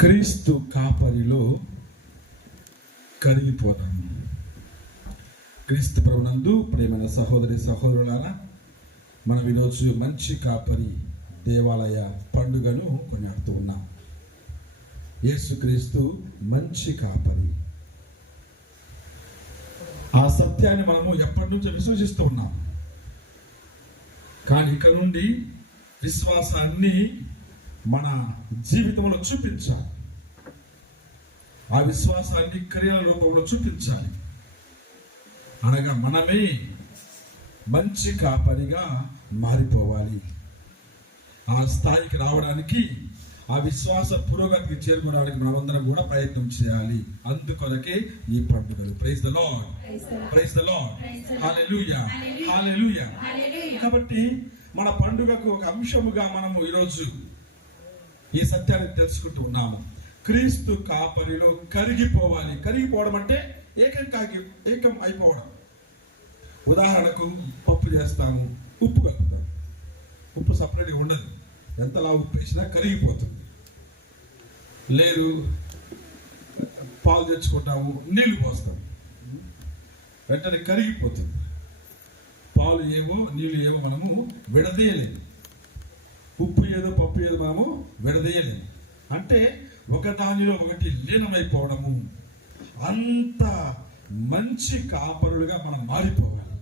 క్రీస్తు కాపరిలో కరిగిపోదాము. క్రీస్తు ప్రభునందు ప్రియమైన సహోదరి సహోదరులారా, మనం ఈరోజు మంచి కాపరి దేవాలయ పండుగను కొనియాడుతూ ఉన్నాం. యేసుక్రీస్తు మంచి కాపరి. ఆ సత్యాన్ని మనము ఎప్పటి నుంచో విశ్వసిస్తూ ఉన్నాం. కానీ ఇక నుండి విశ్వాసాన్ని మన జీవితంలో చూపించాలి. ఆ విశ్వాసాన్ని క్రియల రూపంలో చూపించాలి. అనగా మనమే మంచి కాపరిగా మారిపోవాలి. ఆ స్థాయికి రావడానికి, ఆ విశ్వాస పురోగతికి చేరుకోవడానికి మనమందరం కూడా ప్రయత్నం చేయాలి. అందుకొరకే ఈ పండుగలు. Praise the lord, praise the lord, hallelujah, hallelujah. కాబట్టి మన పండుగకు ఒక అంశముగా మనము ఈరోజు ఈ సత్యాన్ని తెలుసుకుంటూ ఉన్నాము. క్రీస్తు కాపరిలో కరిగిపోవాలి. కరిగిపోవడం అంటే ఏకం అయిపోవడం. ఉదాహరణకు పప్పు చేస్తాము, ఉప్పు కలుపుతాం. ఉప్పు సపరేట్గా ఉండదు, ఎంతలా ఉప్పు వేసినా కరిగిపోతుంది. లేదు, పాలు తెచ్చుకుంటాము, నీళ్లు పోస్తాం, వెంటనే కరిగిపోతుంది. పాలు ఏవో నీళ్లు ఏవో మనము విడదీయలేము. ఉప్పు ఏదో పప్పు ఏదో మనము విడదీయలేము. అంటే ఒక దానిలో ఒకటి లీనమైపోవడము. అంత మంచి కాపరులుగా మనం మారిపోవాలి.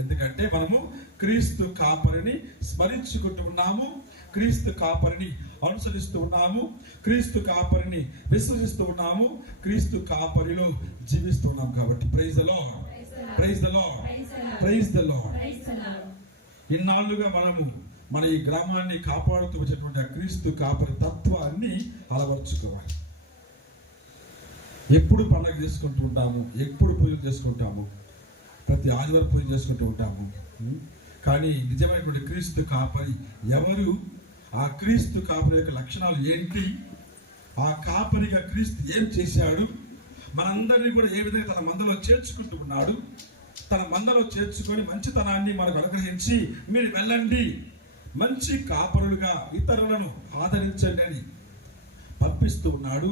ఎందుకంటే మనము క్రీస్తు కాపరిని స్మరించుకుంటూ ఉన్నాము, క్రీస్తు కాపరిని అనుసరిస్తూ ఉన్నాము, క్రీస్తు కాపరిని విశ్వసిస్తూ ఉన్నాము, క్రీస్తు కాపరిలో జీవిస్తూ ఉన్నాం. కాబట్టి praise the lord, praise the lord, praise the Lord. ఇన్నాళ్ళుగా మనము మన ఈ గ్రామాన్ని కాపాడుతూ వచ్చేటువంటి ఆ క్రీస్తు కాపరి తత్వాన్ని అలవర్చుకోవాలి. ఎప్పుడు పండుగ చేసుకుంటూ ఉంటాము, ఎప్పుడు పూజలు చేసుకుంటాము, ప్రతి ఆదివారం పూజ చేసుకుంటూ ఉంటాము. కానీ నిజమైనటువంటి క్రీస్తు కాపరి ఎవరు? ఆ క్రీస్తు కాపరి యొక్క లక్షణాలు ఏంటి? ఆ కాపరిగా క్రీస్తు ఏం చేశాడు? మనందరినీ కూడా ఏ విధంగా తన మందలో చేర్చుకుంటూ ఉన్నాడు? తన మందలో చేర్చుకొని మంచితనాన్ని మనకు అనుగ్రహించి మీరు వెళ్ళండి, మంచి కాపరులుగా ఇతరులను ఆదరించండి అని పంపిస్తూ ఉన్నాడు.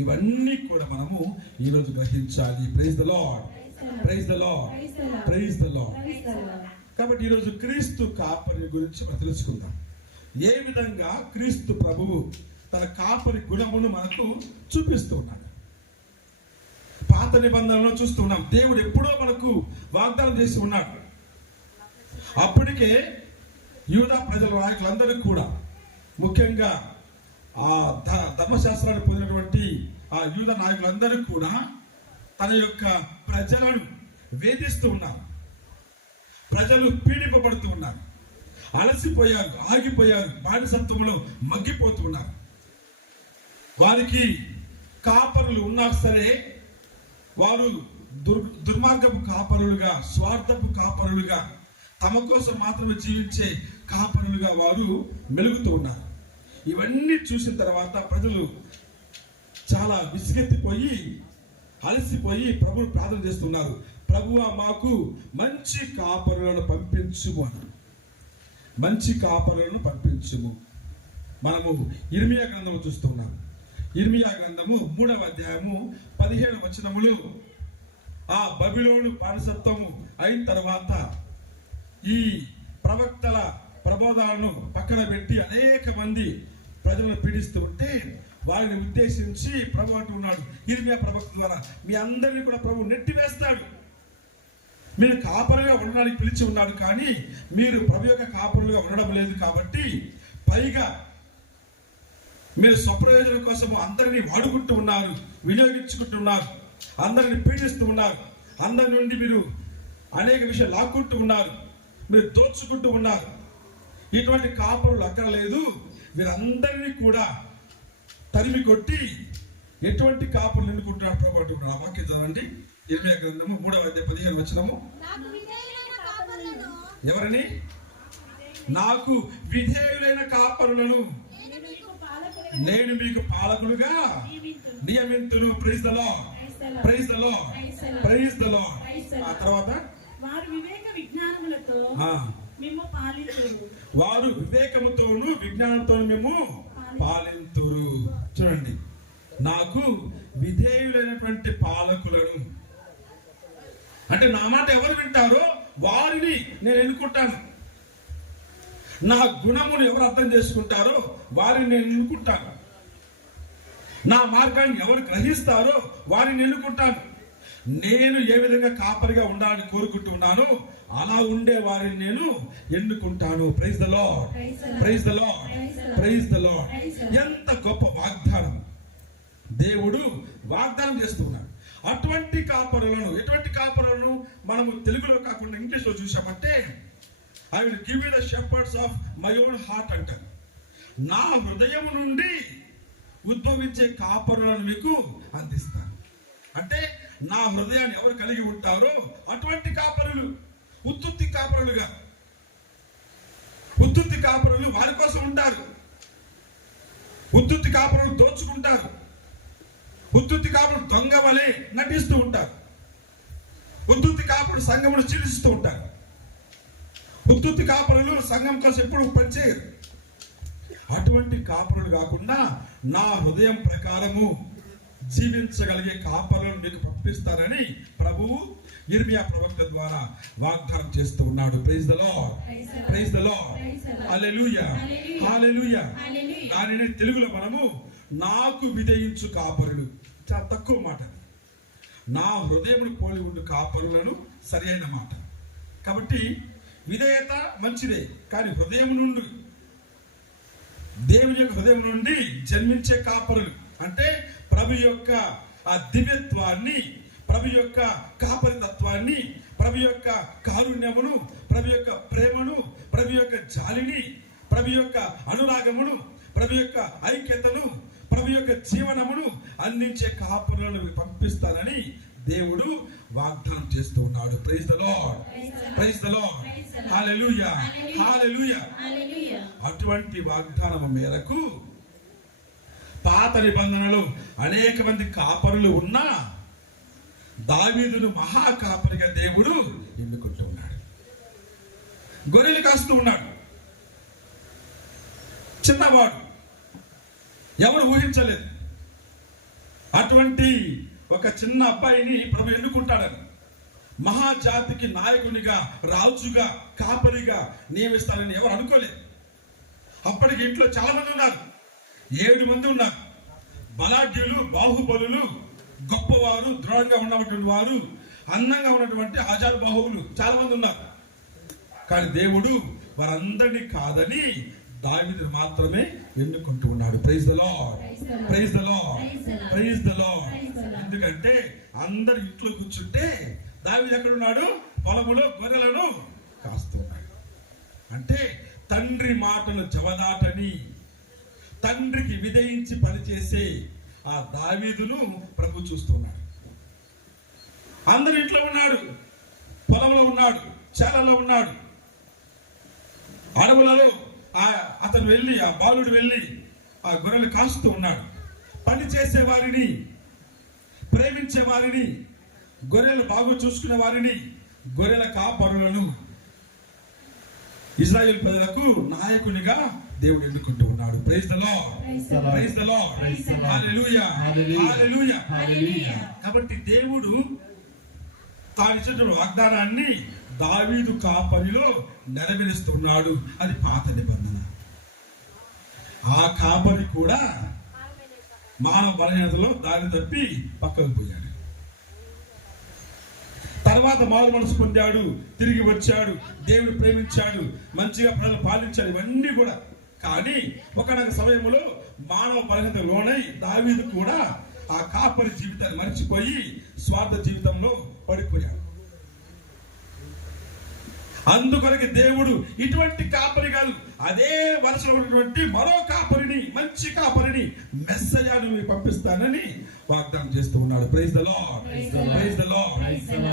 ఇవన్నీ కూడా మనము ఈరోజు గ్రహించాలి. Praise the lord, praise the lord, praise the lord. కాబట్టి ఈరోజు క్రీస్తు కాపరి గురించి మనం తెలుసుకుందాం. ఏ విధంగా క్రీస్తు ప్రభువు తన కాపరి గుణమును మనకు చూపిస్తూ ఉన్నాడు. పాత నిబంధనలో చూస్తున్నాం, దేవుడు ఎప్పుడో మనకు వాగ్దానం చేసి ఉన్నాడు. అప్పటికే యూదా ప్రజల నాయకులందరూ కూడా, ముఖ్యంగా ఆ ధర్మశాస్త్రాన్ని పొందినటువంటి ఆ యూదా నాయకులందరూ కూడా తన యొక్క ప్రజలను వేధిస్తూ ఉన్నారు. ప్రజలు పీడింపబడుతూ ఉన్నారు, అలసిపోయారు, ఆగిపోయారు, బానిసత్వంలో మగ్గిపోతున్నారు. వారికి కాపరులు ఉన్నా సరే వారు దుర్మార్గపు కాపరులుగా, స్వార్థపు కాపరులుగా, తమ కోసం మాత్రమే జీవించే కాపరులుగా వారు మెలుగుతూ ఉన్నారు. ఇవన్నీ చూసిన తర్వాత ప్రజలు చాలా విసిగెత్తిపోయి, అలసిపోయి ప్రభువును ప్రార్థన చేస్తున్నారు. ప్రభువా, మాకు మంచి కాపరులను పంపించుము అని. మంచి కాపరులను పంపించుము. మనము ఇర్మియా గ్రంథము చూస్తున్నాం. ఇర్మియా గ్రంథము 3వ అధ్యాయము 17వ వచనములు, ఆ బబిలోను బానిసత్వము అయిన తర్వాత ఈ ప్రవక్తల ప్రబోధాలను పక్కన పెట్టి అనేక మంది ప్రజలను పీడిస్తూ ఉంటే వారిని ఉద్దేశించి ప్రభు అంటూ ఉన్నాడు ఇర్మియా ప్రవక్త ద్వారా, మీ అందరినీ కూడా ప్రభు నెట్టివేస్తాడు. మీరు కాపరులుగా ఉండడానికి పిలిచి ఉన్నాడు, కానీ మీరు ప్రభు యొక్క కాపరులుగా ఉండడం లేదు. కాబట్టి పైగా మీరు స్వప్రయోజనం కోసం అందరినీ వాడుకుంటూ ఉన్నారు, వినియోగించుకుంటున్నారు, అందరిని పీడిస్తూ ఉన్నారు, అందరి నుండి మీరు అనేక విషయాలు లాక్కుంటూ ఉన్నారు, మీరు దోచుకుంటూ ఉన్నారు. ఇటువంటి కాపరులు అక్కర్లేదు, వీరందరినీ కూడా తరిమి కొట్టి ఎటువంటి కాపులు ఎన్నుకుంటున్నారు ప్రభు అంటున్నారు. ఆ వాక్యం చదవండి. ఇర్మియా గ్రంథము 3వ అధ్యాయం 15వ వచనము. ఎవరని? నాకు విధేయులైన కాపరులను నేను మీకు పాలకులుగా నియమింతును. Praise the lord, praise the lord, praise the lord. ఆ తర్వాత వారు వివేక విజ్ఞానములతో వారు వివేకముతోను విజ్ఞానంతో మేము పాలింతురు. చూడండి, నాకు విధేయులైనటువంటి పాలకులను, అంటే నా మాట ఎవరు వింటారో వారిని నేను ఎన్నుకుంటాను. నా గుణమును ఎవరు అర్థం చేసుకుంటారో వారిని నేను ఎన్నుకుంటాను. నా మార్గాన్ని ఎవరు గ్రహిస్తారో వారిని ఎన్నుకుంటాను. నేను ఏ విధంగా కాపరిగా ఉండాలని కోరుకుంటున్నానో అలా ఉండే వారిని నేను ఎన్నుకుంటాను. Praise the lord, praise the lord, praise the lord. ఎంత గొప్ప వాగ్దానం దేవుడు వాగ్దానం చేస్తున్నాడు. అటువంటి కాపరులను, ఎటువంటి కాపరులను మనము తెలుగులో కాకుండా ఇంగ్లీష్ లో చూసామంటే, I will give you the shepherd's of my own heart అంటారు. నా హృదయం నుండి ఉద్భవించే కాపరులను మీకు అందిస్తాను. అంటే నా హృదయాన్ని ఎవరు కలిగి ఉంటారో అటువంటి కాపరులు, ఉత్తుత్తి కాపరులుగా, ఉత్తుత్తి కాపరులు వారి కోసం ఉంటారు. ఉత్తుత్తి కాపరులు దోచుకుంటారు. ఉత్తుత్తి కాపుడు దొంగ వలె నటిస్తూ ఉంటారు. ఉత్తుత్తి కాపుడు సంఘమును చీల్చుతూ ఉంటారు. ఉత్తుత్తి కాపురులు సంఘం కోసం ఎప్పుడు పనిచేయరు. అటువంటి కాపురులు కాకుండా నా హృదయం ప్రకారము జీవించగలిగే కాపరులను మీకు పంపిస్తారని ప్రభువు యిర్మీయా ప్రవక్త ద్వారా వాగ్దానం చేస్తూ ఉన్నాడు. Praise the lord, praise the lord, hallelujah, hallelujah. దానిని తెలుగులో మనము నాకు విధేయించు కాపరులు, చాలా తక్కువ మాట. నా హృదయమును పోలి ఉండు కాపరులను సరి అయిన మాట. కాబట్టి విధేయత మంచిదే, కానీ హృదయం నుండి, దేవుని యొక్క హృదయం నుండి జన్మించే కాపరులు అంటే ప్రభు యొక్క ఆ దివ్యత్వాన్ని, ప్రభు యొక్క కాపరితత్వాన్ని, ప్రభు యొక్క కారుణ్యమును, ప్రభు యొక్క ప్రేమను, ప్రభు యొక్క జాలిని, ప్రభు యొక్క అనురాగమును, ప్రభు యొక్క ఐక్యతను, ప్రభు యొక్క జీవనమును అందించే కాపురులను పంపిస్తానని దేవుడు వాగ్దానం చేస్తూ ఉన్నాడు. Praise the lord, praise the lord, hallelujah, hallelujah. అటువంటి వాగ్దానం మేరకు పాత నిబంధనలో అనేక మంది కాపరులు ఉన్నా దావీదును మహాకాపరిగా దేవుడు ఎన్నుకుంటూ ఉన్నాడు. గొర్రెలు కాస్తూ ఉన్నాడు. చిన్నవాడు, ఎవరు ఊహించలేదు అటువంటి ఒక చిన్న అబ్బాయిని ప్రభు ఎన్నుకుంటాడని. మహాజాతికి నాయకునిగా, రాజుగా, కాపరిగా నియమిస్తారని ఎవరు అనుకోలేదు. అప్పటికి ఇంట్లో చాలా మంది ఉన్నారు, 7 మంది ఉన్నారు. బలాఢ్యులు, బాహుబలులు, గొప్పవారు, దృఢంగా ఉన్నటువంటి వారు, అందంగా ఉన్నటువంటి ఆజాద్ బాహువులు చాలా మంది ఉన్నారు. కానీ దేవుడు వారందరినీ కాదని దావీదును మాత్రమే ఎన్నుకుంటూ ఉన్నాడు. Praise the lord, praise the lord, praise the Lord. ఎందుకంటే అందరు ఇంట్లో కూర్చుంటే దావీదు ఎక్కడ ఉన్నాడు? పొలములో గొర్రెలను కాస్తున్నాడు. అంటే తండ్రి మాటను జవదాటని, తండ్రికి విధేయించి పనిచేసే ఆ దావీదును ప్రభు చూస్తున్నాడు. అందరు ఇంట్లో ఉన్నాడు, పొలంలో ఉన్నాడు, చేలలో ఉన్నాడు, అడవులలో అతను వెళ్ళి, ఆ బాలుడు వెళ్ళి ఆ గొర్రెలు కాస్తూ ఉన్నాడు. పని చేసే వారిని, ప్రేమించే వారిని, గొర్రెలు బాగు చూసుకునే వారిని, గొర్రెల కాపరులను ఇశ్రాయేలు ప్రజలకు నాయకునిగా దేవుడు ఎన్నుకుంటూ ఉన్నాడు. Praise the lord, praise the lord, hallelujah, hallelujah. కాబట్టి దేవుడు తాను ఇచ్చిన వాగ్దానాన్ని దావీదు కాపరిలో నెరవేరుస్తున్నాడు. అది పాత నిబంధన. ఆ కాపరి కూడా మానవ బలహీనతలో దారి తప్పి పక్కకు పోయాడు. తర్వాత మారు మనసు పొందాడు, తిరిగి వచ్చాడు, దేవుడు ప్రేమించాడు, మంచిగా ప్రజలు పాలించాడు, ఇవన్నీ కూడా. కానీ ఒకనొక సమయంలో మానవ బలహీనత లోనై దావీదు కూడా ఆ కాపరి జీవితాన్ని మర్చిపోయి స్వార్థ జీవితంలో పడిపోయాడు. అందుకొరకు దేవుడు ఇటువంటి కాపరి కాదు, అదే వరుసలో ఉన్నటువంటి మరో కాపరిని, మంచి కాపరిని, మెస్సయాను పంపిస్తానని వాగ్దానం చేస్తూ ఉన్నాడు. Praise the lord, praise the lord,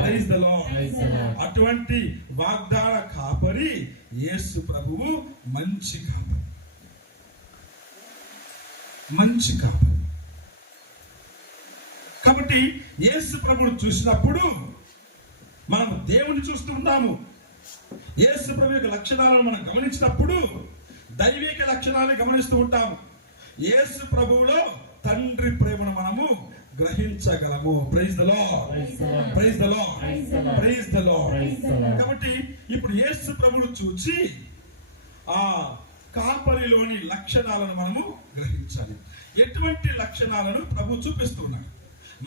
praise the Lord. అటువంటి వాగ్దాన కాపరి యేసు ప్రభువు. మంచి కాపరి, మంచి కాపరి. కాబట్టి యేసు ప్రభువును చూసినప్పుడు మనం దేవుని చూస్తూ ఉన్నాము. యేసు ప్రభు యొక్క లక్షణాలను మనం గమనించినప్పుడు దైవిక లక్షణాలను గమనిస్తూ ఉంటాము. యేసు ప్రభువులో తండ్రి ప్రేమను మనము గ్రహించగలము. Praise the lord, praise the lord, praise the lord. కాబట్టి ఇప్పుడు యేసు ప్రభువును చూచి ఆ కాపరిలోని లక్షణాలను మనము గ్రహించాలి. ఎటువంటి లక్షణాలను ప్రభు చూపిస్తున్నాడు?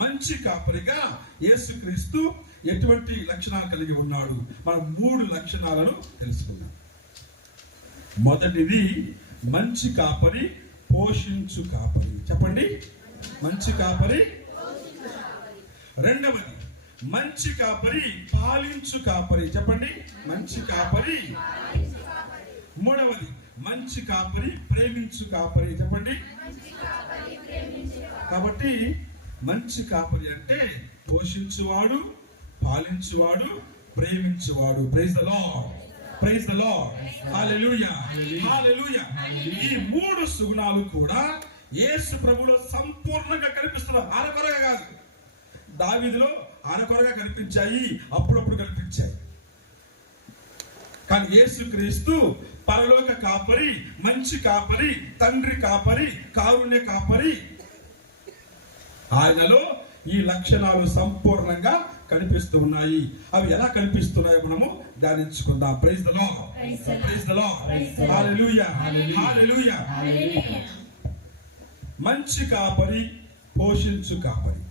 మంచి కాపరిగా యేసుక్రీస్తు ఎటువంటి లక్షణాలు కలిగి ఉన్నాడు? మనం 3 లక్షణాలను తెలుసుకున్నాం. మొదటిది మంచి కాపరి పోషించు కాపరి. చెప్పండి, మంచి కాపరి. రెండవది మంచి కాపరి పాలించు కాపరి. చెప్పండి, మంచి కాపరి. మూడవది మంచి కాపరి ప్రేమించు కాపరి. చెప్పండి. కాబట్టి మంచి కాపరి అంటే పోషించువాడు, పాలించువాడు, ప్రేమించువాడు. Praise the lord, praise the lord, hallelujah, hallelujah. ఈ 3 సుగుణాలు కూడా యేసు ప్రభువులో సంపూర్ణంగా కనిపిస్తున్నారు. అరకొరగా కాదు. దావీదులో అరకొరగా కనిపించాయి, అప్పుడప్పుడు కనిపించాయి. కానీ యేసుక్రీస్తు పరలోక కాపరి, మంచి కాపరి, తండ్రి కాపరి, కారుణ్య కాపరి. ఆయనలో ఈ లక్షణాలు సంపూర్ణంగా కనిపిస్తూ ఉన్నాయి. అవి ఎలా కనిపిస్తున్నాయో మనము ధ్యానించుకుందాం. Praise the lord, praise the lord, hallelujah, hallelujah. మంచి కాపరి, పోషించు కాపరి.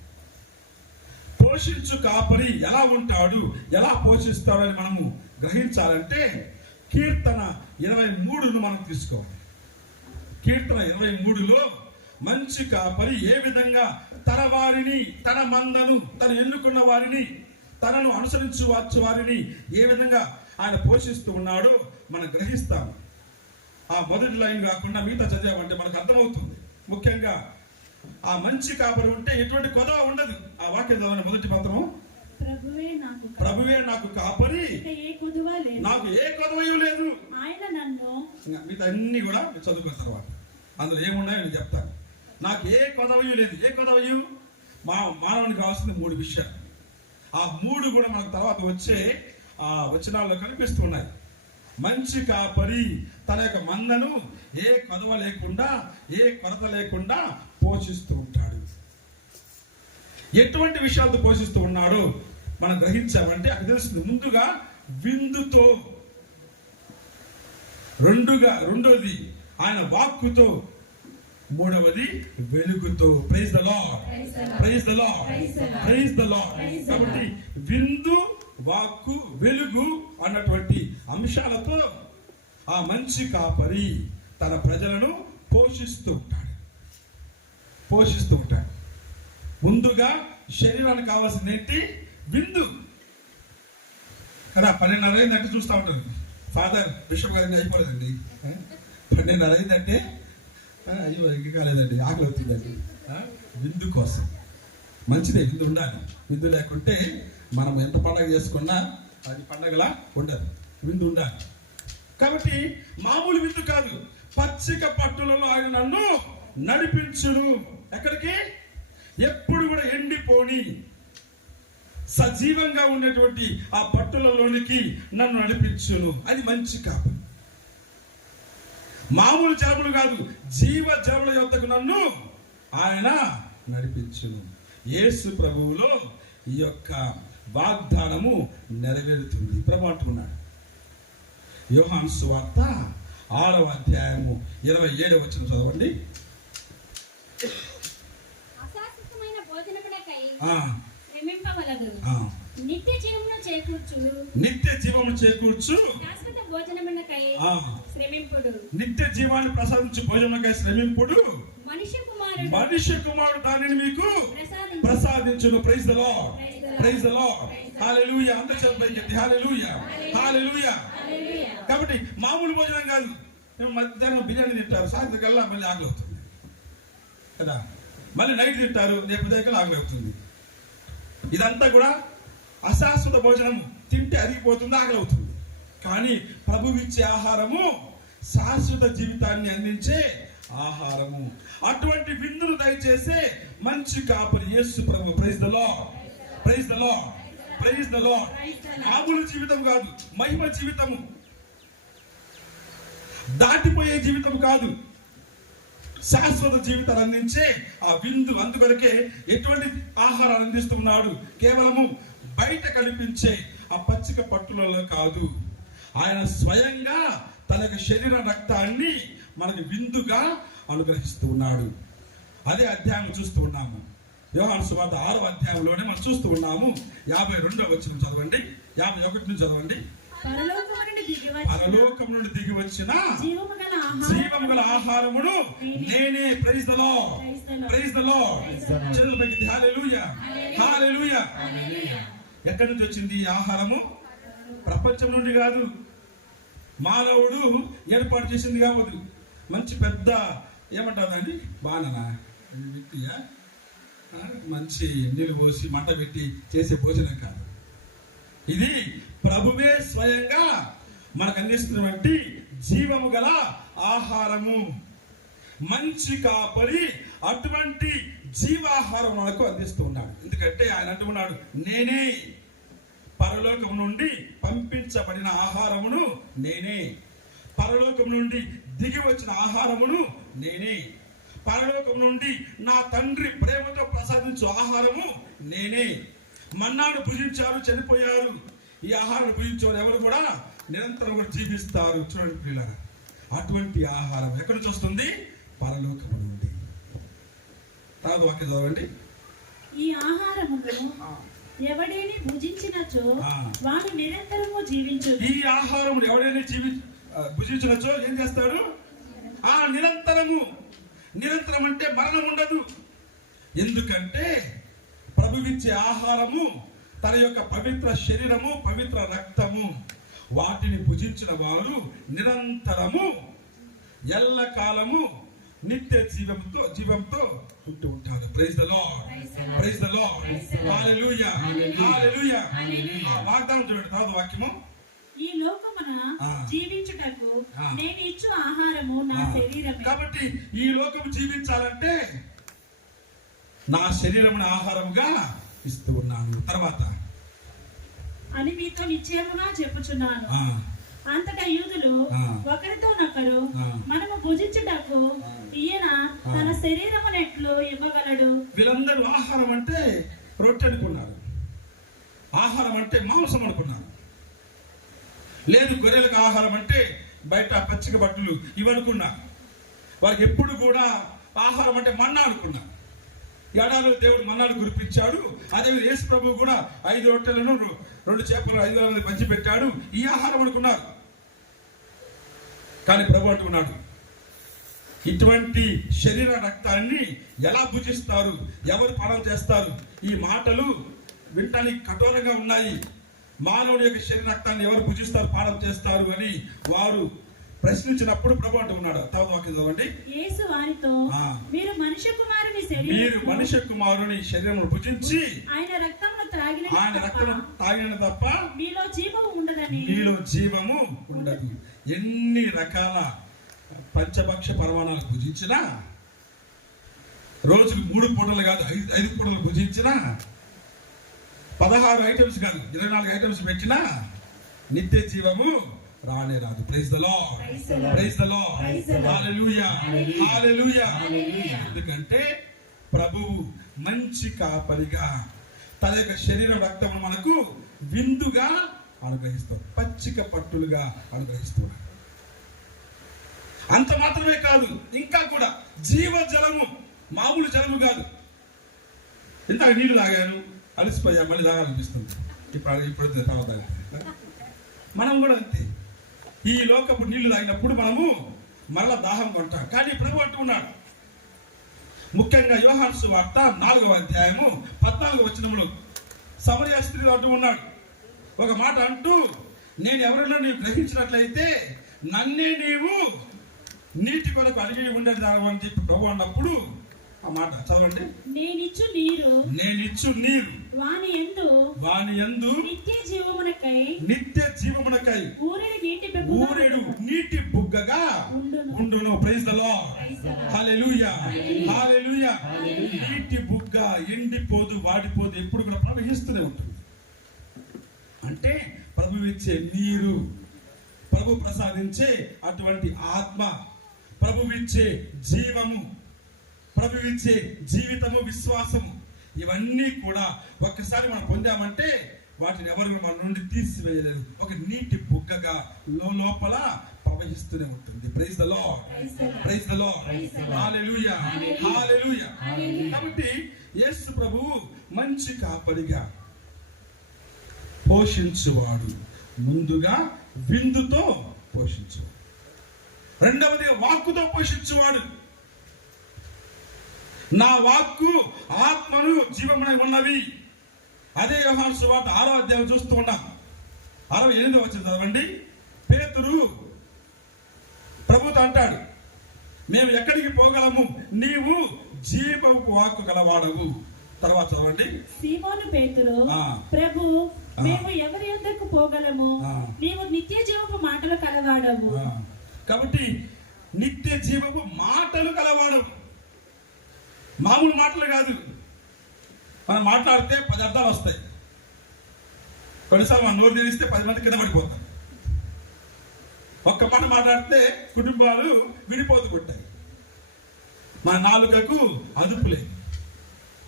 పోషించు కాపరి ఎలా ఉంటాడు, ఎలా పోషిస్తాడు అని మనము గ్రహించాలంటే కీర్తన 23ను మనం తీసుకోవాలి. కీర్తన 23లో మంచి కాపరి ఏ విధంగా తన వారిని, తన మందను, తను ఎన్నుకున్న వారిని, తనను అనుసరించు వారిని ఏ విధంగా ఆయన పోషిస్తూ ఉన్నాడో మనం గ్రహిస్తాము. ఆ మొదటి లైన్ కాకుండా మిగతా చదివామంటే మనకు అర్థమవుతుంది. ముఖ్యంగా ఆ మంచి కాపరి ఉంటే ఎటువంటి కొదవ ఉండదు. ఆ వాక్యం చదవండి, మొదటి పత్రము. ప్రభువే నాకు కాపరి, నాకు ఏ కొదవయు లేదు. మిగతా అన్ని కూడా చదువుకున్న తర్వాత అందులో ఏమున్నాయో నేను చెప్తాను. నాకు ఏ కొదవయు లేదు. ఏ కొదవయు? మానవునికి కావాల్సిన 3 విషయాలు. ఆ 3 కూడా మనకు తర్వాత వచ్చే ఆ వచనాల్లో కనిపిస్తున్నాయి. మంచి కాపరి తన యొక్క మందను ఏ కొదవ లేకుండా, ఏ కొరత లేకుండా పోషిస్తూ ఉంటాడు. ఎటువంటి విషయాలతో పోషిస్తూ ఉన్నాడో మనం గ్రహించామంటే అక్కడ తెలుస్తుంది. ముందుగా విందుతో, రెండోది ఆయన వాక్కుతో, మూడవది వెలుగుతో. Praise the lord, praise the lord, praise the lord. కాబట్టి విందు, వాక్కు, వెలుగు అన్నటువంటి అంశాలతో ఆ మంచి కాపరి తన ప్రజలను పోషిస్తూ ఉంటాడు. ముందుగా శరీరానికి కావాల్సింది ఏంటి? విందు కదా. 12:30 అయిందంటే చూస్తూ ఉంటారు. ఫాదర్ బిషప్ గారిని అయిపోలేదండి, 12:30 అయిందంటే అయ్యో ఇంకా కాలేదండి, ఆకలి అవుతుందండి. విందు కోసం మంచిదే, విందు ఉండాలి. విందు లేకుంటే మనం ఎంత పండగ చేసుకున్నా అది పండగలా ఉండదు. విందు ఉండాలి. కాబట్టి మామూలు విందు కాదు. పచ్చిక పట్టులలో ఆయన నన్ను నడిపించును. ఎక్కడికి? ఎప్పుడు కూడా ఎండిపోని సజీవంగా ఉండేటువంటి ఆ పట్టులలోనికి నన్ను నడిపించును. అది మంచి కాపరి. మామూలు జలములు కాదు, జీవ జలముల యొద్దకు నన్ను ఆయన నడిపించును. యేసు ప్రభువులో ఈ యొక్క వాగ్దానము నెరవేరుతుంది. ప్రభు అంటున్నాడు. యోహాను సువార్త 6వ అధ్యాయము 27వ వచనం చదవండి. నిత్య జీవమును చేకూర్చు శాశ్వత భోజనమునకై శ్రమింపుడు. నిత్య జీవాన్ని ప్రసాదించు భోజనమునకై శ్రమింపుడు. మనిషి కుమారుడు దానిని మీకు ప్రసాదించును. Praise the lord, praise the lord, hallelujah. అందరూ చెప్పండి హల్లెలూయా, హల్లెలూయా. కాబట్టి మామూలు భోజనం కాదు. మధ్యాహ్నం బిర్యానీ తింటారు, సాయంత్రం కల్లా మళ్ళీ ఆకలి అవుతుంది కదా. మళ్ళీ నైట్ తింటారు, లేకపోతే ఆకలి అవుతుంది. ఇదంతా కూడా అశాశ్వత భోజనం. తింటే అరిగిపోతుంది, ఆకలి అవుతుంది. కానీ ప్రభువు ఇచ్చే ఆహారము శాశ్వత జీవితాన్ని అందించే ఆహారము. అటువంటి విందును దయచేసే మంచి కాపరి యేసు ప్రభు. Praise the lord, praise the lord, praise the lord. మామూలు జీవితం కాదు, మహిమ జీవితము. దాటిపోయే జీవితం కాదు. శాశ్వత జీవితాన్ని అందించే ఆ విందు. అందుకొరకే ఎటువంటి ఆహారాన్ని అందిస్తున్నాడు? కేవలము బయట కనిపించే ఆ పచ్చిక పట్టులలో కాదు, ఆయన స్వయంగా తన యొక్క శరీర రక్తాన్ని మనకి విందుగా అనుగ్రహిస్తూ ఉన్నాడు. అదే అధ్యాయం చూస్తూ ఉన్నాము. యోహాను సువార్త 6వ అధ్యాయంలోనే మనం చూస్తూ ఉన్నాము. 52వ వచనం చదవండి, 51 నుంచి చదవండి. పరలోకం నుండి దిగి వచ్చిన జీవము గల ఆహారమును నేనే. Praise the lord, praise the Lord. చేతులు పైకి, హల్లెలూయా, హల్లెలూయా. ఎక్కడి నుంచి వచ్చింది ఈ ఆహారము? ప్రపంచం నుండి కాదు, మానవుడు ఏర్పాటు చేసింది కాదు. మంచి పెద్ద ఏమంటారు అండి, బాణనా విట్టియా, మంచి నీళ్ళు పోసి మంట పెట్టి చేసే భోజనం కాదు. ఇది ప్రభువే స్వయంగా మనకు అందిస్తున్నటువంటి జీవము గల ఆహారము. మంచి కాపరి అటువంటి జీవాహారం మనకు అందిస్తూ ఉన్నాడు. ఎందుకంటే ఆయన అంటున్నాడు, నేనే పరలోకం నుండి పంపించబడిన ఆహారమును నేనే, పరలోకం నుండి దిగి వచ్చిన ఆహారమును నేనే, పరలోకం నుండి నా తండ్రి ప్రేమతో ప్రసాదించు ఆహారము నేనే. మన్నాను భుజించారు, చనిపోయారు. ఈ ఆహారం భుజించేవారు ఎవరు కూడా నిరంతరం కూడా జీవిస్తారు. చూడండి ప్రియులారా, అటువంటి ఆహారం ఎక్కడి నుంచి వస్తుంది? పరలోకం నుండి. తర్వాత వాక్యం చదవండి. ఈ ఆహారమును ఎవడైనా భుజించినచో వాడు నిరంతరము జీవించు. ఈ ఆహారం ఎవడైనా భుజించినచో ఏం చేస్తాడు? నిరంతరము. నిరంతరం అంటే మరణం ఉండదు. ఎందుకంటే ప్రభువిచ్చే ఆహారము తన యొక్క పవిత్ర శరీరము, పవిత్ర రక్తము. వాటిని భుజించిన వారు నిరంతరము, ఎల్లకాలము నిత్య జీవంతో ఉంటూ ఉంటారు. Praise the lord, praise the lord, hallelujah, hallelujah. వాగ్దానం చూడండి, తర్వాత వాక్యము. ఈ లోకమున జీవించుటకు నేను ఇచ్చు ఆహారము నా శరీరమే. కాబట్టి ఈ లోకము జీవించాలంటే నా శరీరమును ఆహారముగా ఇస్తూ ఉన్నాను. తర్వాత అని మీతో నిశ్చయముగా చెప్పుచున్నాను. అంతటా యూదులు ఒకరితోనొకరు మనము భుజించుటకు ఈయన తన శరీరమునెట్లు ఇవ్వగలడు. వీళ్ళందరూ ఆహారం అంటే రొట్టె అనుకున్నారు, ఆహారం అంటే మాంసం అనుకున్నారు. లేదు, గొర్రెలకు ఆహారం అంటే బయట పచ్చిక బట్టలు ఇవనుకున్నారు. వారికి ఎప్పుడు కూడా ఆహారం అంటే మన్నా అనుకున్నారు. ఏడాదిలో దేవుడు మన్నాను కురిపించాడు. అదేవిధంగా యేసు ప్రభువు కూడా 5 రొట్టెలను 2 చేపలు 5,000 మంది పంచి పెట్టాడు. ఈ ఆహారం అనుకున్నారు. కానీ ప్రభు అంటున్నాడు, ఇటువంటి శరీర రక్తాన్ని ఎలా భుజిస్తారు, ఎవరు పానం చేస్తారు? ఈ మాటలు వినటానికి కఠోరంగా ఉన్నాయి. మానవుడి యొక్క శరీర రక్తాన్ని ఎవరు భుజిస్తారు, పానం చేస్తారు అని వారు ప్రశ్నించినప్పుడు ప్రభు అంటున్నాడు. తర్వాత వాక్యం చదవండి. యేసు వారితో, మీరు మనుష్య కుమారుని శరీరమును భుజించి ఆయన రక్తమును తాగిన తప్ప మీలో జీవము ఉండదని. మీలో జీవము ఉండదు. ఎన్ని రకాల పంచభక్ష పరమాణాలు భుజించినా, రోజుకు 3 పూటలు కాదు 5 పూటలు భుజించినా, 16 ఐటమ్స్ కాదు 24 ఐటమ్స్ పెట్టినా నిత్య జీవము రానే రాదు. Praise the lord, praise the lord, hallelujah, hallelujah. ఎందుకంటే ప్రభువు మంచి కాపరిగా తన యొక్క శరీర రక్తము మనకు విందుగా అనుగ్రహిస్తాడు, పచ్చిక పట్టులుగా అనుగ్రహిస్తున్నాడు. అంత మాత్రమే కాదు, ఇంకా కూడా జీవ జలము, మామూలు జలము కాదు. ఇందాక నీళ్లు తాగాను, అలసిపోయా, మళ్ళీ తాగాలనిపిస్తుంది. ఇప్పుడు తర్వాత మనం కూడా అంతే. ఈ లోకపు నీళ్లు తాగినప్పుడు మనము మరలా దాహం కొంటాం. కానీ ప్రభు అంటున్నాడు, ముఖ్యంగా యోహాను సువార్త 4వ అధ్యాయము 14వ వచనంలో సమరయ స్త్రీ అంటూ ఉన్నాడు ఒక మాట అంటూ, నేను ఎవరైనా నీవు గ్రహించినట్లయితే నన్నే నీవు నీటి కొరకు అడిగి ఉండేది అని చెప్పి ప్రభు అన్నప్పుడు ఆ మాట చదవండి. నేనిచ్చు నీరు వాని యందు నిత్య జీవమునకై ఊరేడు నీటి బుగ్గగా ఉండును. ప్రైజ్ ద లార్డ్, హల్లెలూయా, హల్లెలూయా. నీటి బుగ్గ ఎండిపోదు, వాడిపోదు, ఎప్పుడు కూడా ప్రవహిస్తూనే ఉంటుంది. అంటే ప్రభు ఇచ్చే నీరు, ప్రభు ప్రసాదించే అటువంటి ఆత్మ, ప్రభువిచ్చే జీవము, ప్రభువిచ్చే జీవితము, విశ్వాసము, ఇవన్నీ కూడా ఒక్కసారి మనం పొందామంటే వాటిని ఎవరు మన నుండి తీసివేయలేదు. ఒక నీటి బుగ్గగా లోపల ప్రవహిస్తూనే ఉంటుంది. Praise the lord, praise the lord, hallelujah, hallelujah. కాబట్టి యేసు ప్రభువు మంచి కాపరిగా పోషించువాడు. ముందుగా విందుతో పోషించువాడు, రెండవదిగా వాక్కుతో పోషించువాడు. నా వాక్కు ఆత్మను జీవమునై ఉన్నవి. అదే యోహాను సువార్త 6వ అధ్యాయం చూస్తూ ఉన్నాం. 68వ వచనం చదవండి. పేతురు ప్రభుతో అంటాడు, మేము ఎక్కడికి పోగలము, నీవు జీవపు వాక్కు గలవాడవు. తర్వాత చదవండి. సీమోను పేతురు, ప్రభు మేము ఎవరి యొద్దకు పోగలము, నీవు నిత్య జీవపు మాటలు కలవాడవు. కాబట్టి నిత్య జీవపు మాటలు కలవాడవు. మామూలు మాటలు కాదు. మనం మాట్లాడితే 10 అర్థాలు వస్తాయి. కొన్నిసార్లు మనం నోరు తెరిస్తే 10 మంది కింద పడిపోతాం. ఒక్క మాట మాట్లాడితే కుటుంబాలు విడిపోతుంటాయి. మన నాలుకకు అదుపులే.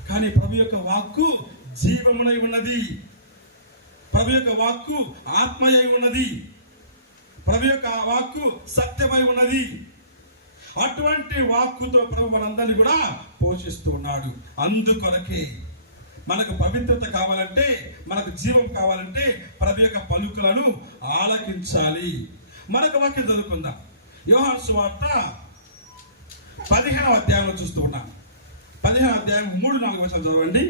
కానీ ప్రభు యొక్క వాక్కు జీవమునై ఉన్నది. ప్రభు యొక్క వాక్కు ఆత్మయై ఉన్నది. ప్రభు యొక్క వాక్కు సత్యమై ఉన్నది. అటువంటి వాక్కుతో ప్రభు మనందరినీ కూడా పోషిస్తూ ఉన్నాడు. అందుకొరకే మనకు పవిత్రత కావాలంటే, మనకు జీవం కావాలంటే ప్రభు యొక్క పలుకులను ఆలకించాలి. మనకు వాక్యం చదువుకుందాం. యోహాను సువార్త 15వ అధ్యాయంలో చూస్తూ ఉన్నాం. 15వ అధ్యాయం 3-4 వచనం చదవండి.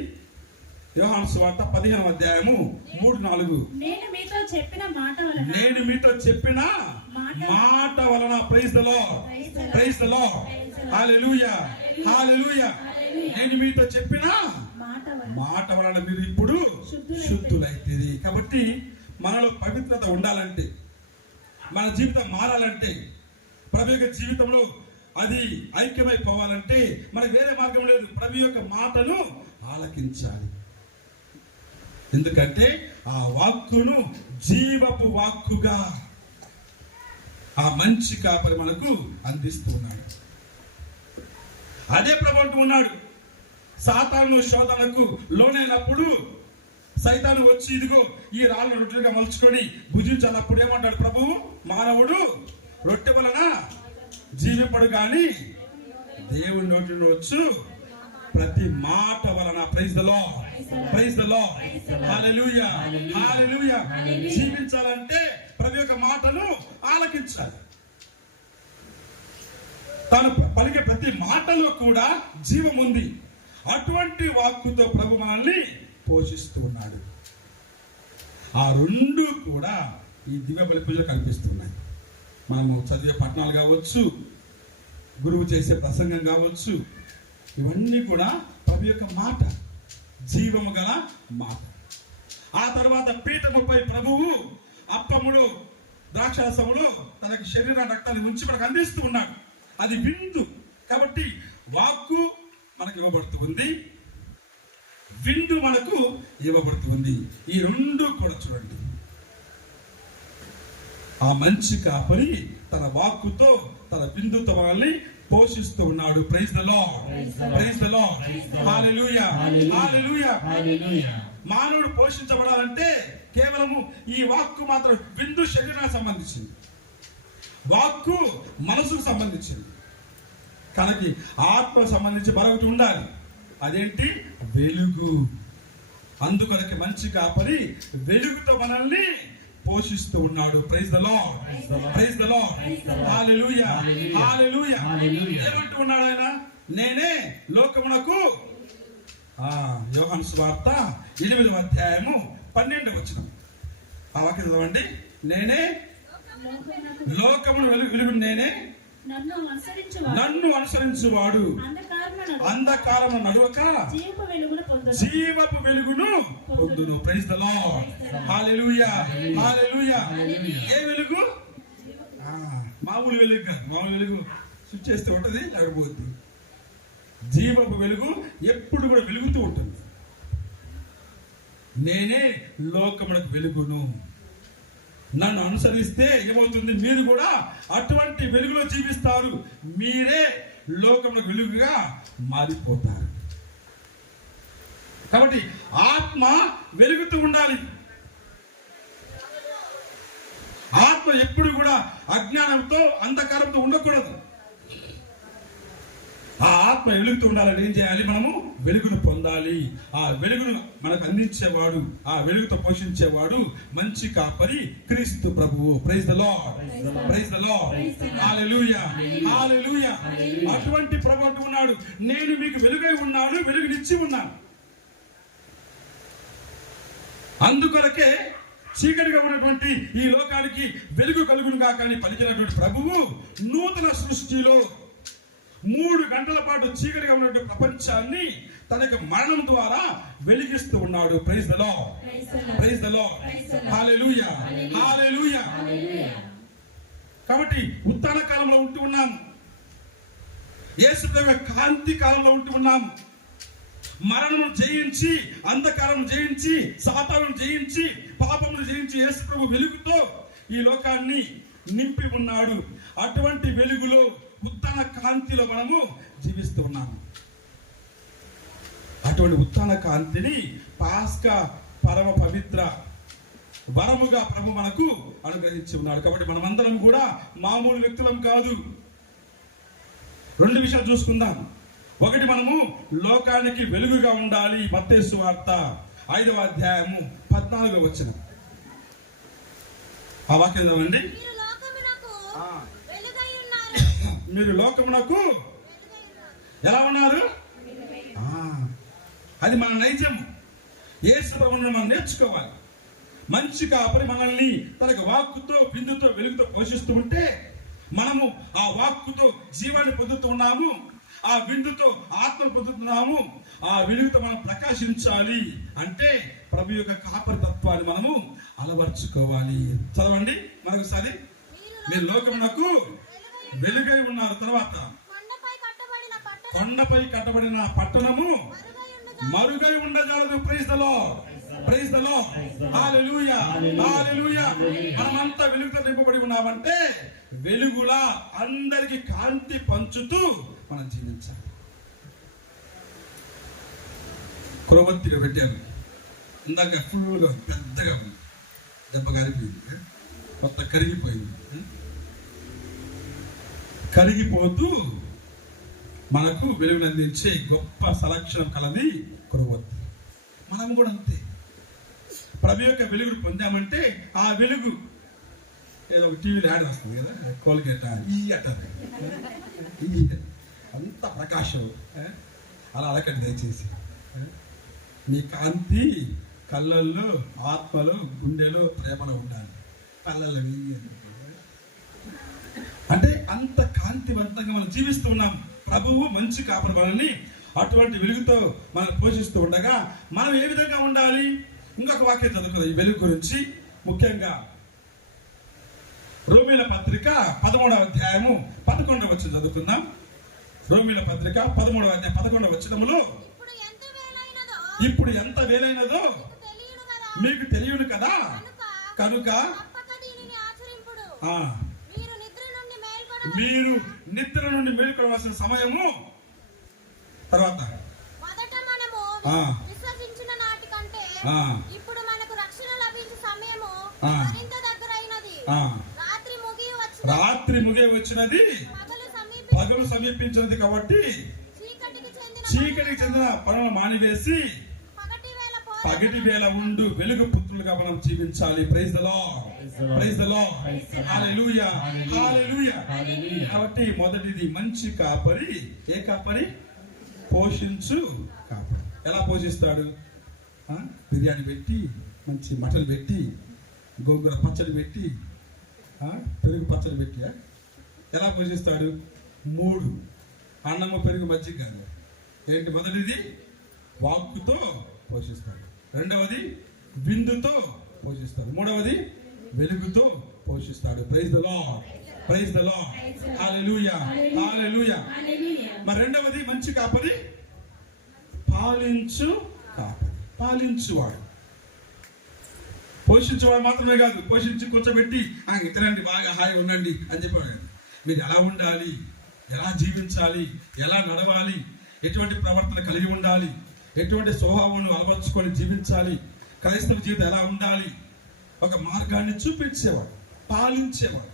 యోహాను సువార్త 15వ అధ్యాయము 3-4. నేను మీతో చెప్పిన మాట వలన praise the lord, praise the lord, hallelujah, hallelujah. నేను మీతో చెప్పిన మాట వలన మీరు ఇప్పుడు శుద్ధులైతేది. కాబట్టి మనలో పవిత్రత ఉండాలంటే, మన జీవితం మారాలంటే, ప్రభు యొక్క జీవితంలో అది ఐక్యమైపోవాలంటే మనకు వేరే మార్గం లేదు. ప్రభు యొక్క మాటను ఆలకించాలి. ఎందుకంటే ఆ వాక్కును జీవపు వాక్కుగా ఆ మంచి కాపరి మనకు అందిస్తూ ఉన్నాడు. అదే ప్రభు అంటూ ఉన్నాడు, సాతాను శోధనకు లోనైనప్పుడు సైతాను వచ్చి ఇదిగో ఈ రాళ్ళను రొట్టెలుగా మలుచుకొని భుజించాలప్పుడు ఏమంటాడు ప్రభువు, మానవుడు రొట్టె వలన జీవింపడు కానీ దేవుని నోటి వచ్చు ప్రతి మాట వలన. Praise the lord, praise the lord, hallelujah, hallelujah. జీవించాలంటే ప్రభు యొక్క మాటను ఆలకించాలి. తాను పలికే ప్రతి మాటలో కూడా జీవం ఉంది. అటువంటి వాక్కుతో ప్రభు మనల్ని పోషిస్తూ ఉన్నాడు. ఆ రెండు కూడా ఈ దివ్య బలి పూజలో కనిపిస్తున్నాయి. మనము చదివే పట్టణాలు కావచ్చు, గురువు చేసే ప్రసంగం కావచ్చు, ఇవన్నీ కూడా ప్రభు యొక్క మాట, జీవము గల మాట. ఆ తర్వాత పీఠముపై ప్రభువు అప్పములో ద్రాక్షరసములో తనకి శరీర రక్తాన్ని ఉంచి మనకు అందిస్తూ ఉన్నాడు. అది విందు. కాబట్టి వాక్కు మనకు ఇవ్వబడుతుంది, విందు మనకు ఇవ్వబడుతుంది. ఈ రెండు కూడా చూడండి. ఆ మంచి కాపరి తన వాక్కుతో, తన విందుతో మనల్ని పోషిస్తూ ఉన్నాడు. Praise the lord, praise the lord, hallelujah, hallelujah. మానవుడు పోషించబడాలంటే కేవలము ఈ వాక్కు మాత్రం. విందు శరీరానికి సంబంధించింది, వాక్కు మనసుకు సంబంధించింది. కనుక ఆత్మ సంబంధించి మరొకటి ఉండాలి. అదేంటి? వెలుగు. అందుకొరకు మంచి కాపరి వెలుగుతో మనల్ని పోషిస్తూ ఉన్నాడు. Praise the lord, praise the lord, hallelujah, hallelujah. ఏమంటూ ఉన్నాడు ఆయన? నేనే లోకమునకు. యోహాను సువార్త 8వ అధ్యాయము 12వ వచనం. ఆ వాక్యం చదవండి. నేనే లోకమును వెలుగు, నేనే నన్ను అనుసరించువాడు అంధకారము నడువక జీవపు వెలుగును పొందును. ప్రైజ్ ద లార్డ్, హల్లెలూయా, హల్లెలూయా. ఏ వెలుగు? మామూలు వెలుగు కాదు. మామూలు వెలుగు స్విచ్ చేస్తే ఉంటది, లేకపోతే జీవపు వెలుగు ఎప్పుడు కూడా వెలుగుతూ ఉంటుంది. నేనే లోకమునకు వెలుగును. నన్ను అనుసరిస్తే ఏమవుతుంది, మీరు కూడా అటువంటి వెలుగులో జీవిస్తారు, మీరే లోకంలో వెలుగుగా మారిపోతారు. కాబట్టి ఆత్మ వెలుగుతూ ఉండాలి. ఆత్మ ఎప్పుడు కూడా అజ్ఞానంతో అంధకారంతో ఉండకూడదు. ఆ ఆత్మ వెలుగుతూ ఉండాలంటే ఏం చేయాలి, మనము వెలుగును పొందాలి. ఆ వెలుగును మనకు అందించేవాడు, ఆ వెలుగుతో పోషించేవాడు మంచి కాపరి క్రీస్తు ప్రభువు. Praise the lord, praise the lord, hallelujah, hallelujah. అటువంటి ప్రభు అంటున్నాడు, నేను మీకు వెలుగై ఉన్నాను, వెలుగునిచ్చి ఉన్నాను. అందుకొరకే చీకటిగా ఉన్నటువంటి ఈ లోకానికి వెలుగు కలుగును కాక అని పలికినటువంటి ప్రభువు నూతన సృష్టిలో 3 గంటల పాటు చీకటిగా ఉన్నటువంటి ప్రపంచాన్ని తనకి మరణం ద్వారా వెలిగిస్తూ ఉన్నాడు. Praise the lord, praise the lord, hallelujah, hallelujah. కాబట్టి ఉత్తాన కాలంలో ఉంటూ ఉన్నాము, యేసు ప్రభు కాంతి కాలంలో ఉంటూ ఉన్నాము. మరణం జయించి, అంధకారం జయించి, సాతాను జయించి, పాపమును జయించి యేసు ప్రభు వెలుగుతో ఈ లోకాన్ని నింపి ఉన్నాడు. అటువంటి వెలుగులో ఉత్తాన కాంతిలో మనము జీవిస్తూ ఉన్నాము. అటువంటి ఉత్తాన కాంతిని పాస్కా పరమ పవిత్ర వరముగా ప్రభు మనకు అనుగ్రహించి ఉన్నాడు. కాబట్టి మనమందరం కూడా మామూలు వ్యక్తులం కాదు. 2 విషయాలు చూసుకుందాం. ఒకటి, మనము లోకానికి వెలుగుగా ఉండాలి. మత్తయి సువార్త 5వ అధ్యాయము 14వ వచనం. ఆ వాక్యం చదవండి. మీరు లోకమునకు ఎలా ఉన్నారు? అది మన నైజం. యేసు ప్రభువును మనం నేర్చుకోవాలి. మంచి కాపరి మనల్ని తనకు వాక్కుతో, బిందుతో, వెలుగుతో పోషిస్తూ ఉంటే మనము ఆ వాక్కుతో జీవాన్ని పొందుతున్నాము, ఆ బిందుతో ఆత్మను పొందుతున్నాము, ఆ వెలుగుతో మనం ప్రకాశించాలి. అంటే ప్రభు యొక్క కాపరి తత్వాన్ని మనము అలవర్చుకోవాలి. చదవండి మరొకసారి. మీరు లోకమునకు వెలుగై ఉన్నారు. తర్వాత, కొండపై కట్టబడిన పట్టణము మరుగై ఉండజాలదు. Praise the lord, praise the lord, hallelujah, hallelujah. మనమంతా వెలుగుతో నింపబడి ఉన్నామంటే వెలుగులా అందరికి కాంతి పంచుతూ మనం జీవించాలి. క్రొవ్వొత్తిగా పెట్టారు, ఇందాక ఫుల్గా పెద్దగా ఉంది, దెబ్బ కాలిపోయింది, కొత్త కరిగిపోయింది. కరిగిపోతూ మనకు వెలుగును అందించే గొప్ప సలక్షణం కలది క్రొవ్వొత్తి. మనం కూడా అంతే. ప్రభు యొక్క వెలుగును పొందామంటే ఆ వెలుగు ఏదో టీవీలో యాడ్ వస్తుంది కదా, కోల్గేట్ ఈ అంటారు, అంత ప్రకాశం. అలా అలకండి దయచేసి. మీ కాంతి కళ్ళల్లో, ఆత్మలో, గుండెలో, ప్రేమలో ఉండాలి. కళ్ళల్లో అంటే అంత కాంతివంతంగా మనం జీవిస్తూ ఉన్నాం. ప్రభువు మంచి కాపరి మనల్ని అటువంటి వెలుగుతో మనం పోషిస్తూ ఉండగా మనం ఏ విధంగా ఉండాలి? ఇంకొక వాక్యం చదువుకుందాం ఈ వెలుగు గురించి. ముఖ్యంగా రోమీల పత్రిక 13వ అధ్యాయము 11వ వచనం చదువుకుందాం. రోమీల పత్రిక 13వ అధ్యాయం 11వ వచనములో, ఇప్పుడు ఎంత వేలైనదో మీకు తెలియదు కదా, కనుక మీరు నిద్ర నుండి మేలుకోవాల్సిన సమయము. తర్వాత, మొదట మనము విశ్వసించిన నాటి కంటే ఇప్పుడు మనకు రక్షణ లభించే సమయము మరింత దగ్గరైనది. రాత్రి ముగియ వచ్చినది, పగలు సమీపించినది. కాబట్టి చీకటికి చెందిన పనులు మానివేసి పగటి వేళ ఉండు వెలుగు పుత్రులుగా మనం జీవించాలి. Praise the lord, praise the lord, hallelujah, hallelujah. కాబట్టి మొదటిది మంచి కాపరి. ఏ కాపరి? పోషించు కాపరి. ఎలా పోషిస్తాడు? బిర్యానీ పెట్టి, మంచి మటన్ పెట్టి, గోంగూర పచ్చడి పెట్టి, పెరుగు పచ్చడి పెట్టి ఎలా పోషిస్తాడు? 3 అన్నము, పెరుగు, మజ్జిగ కాదు. ఏంటి? మొదటిది వాక్కుతో పోషిస్తాడు, రెండవది బిందుతో పోషిస్తాడు, మూడవది వెలుగుతో పోషిస్తాడు. Praise the lord, praise the lord, hallelujah, hallelujah. మరి రెండవది మంచి కాపరి పాలించు కాపరి, పాలించువాడు. పోషించేవాడు మాత్రమే కాదు, పోషించి కూర్చోబెట్టి ఇతరండి బాగా హాయి ఉండండి అని చెప్పాడు. మీరు ఎలా ఉండాలి, ఎలా జీవించాలి, ఎలా నడవాలి, ఎటువంటి ప్రవర్తన కలిగి ఉండాలి, ఎటువంటి స్వభావం అలవర్చుకొని జీవించాలి, క్రైస్తవ జీవితం ఎలా ఉండాలి, ఒక మార్గాన్ని చూపించేవాడు, పాలించేవాడు.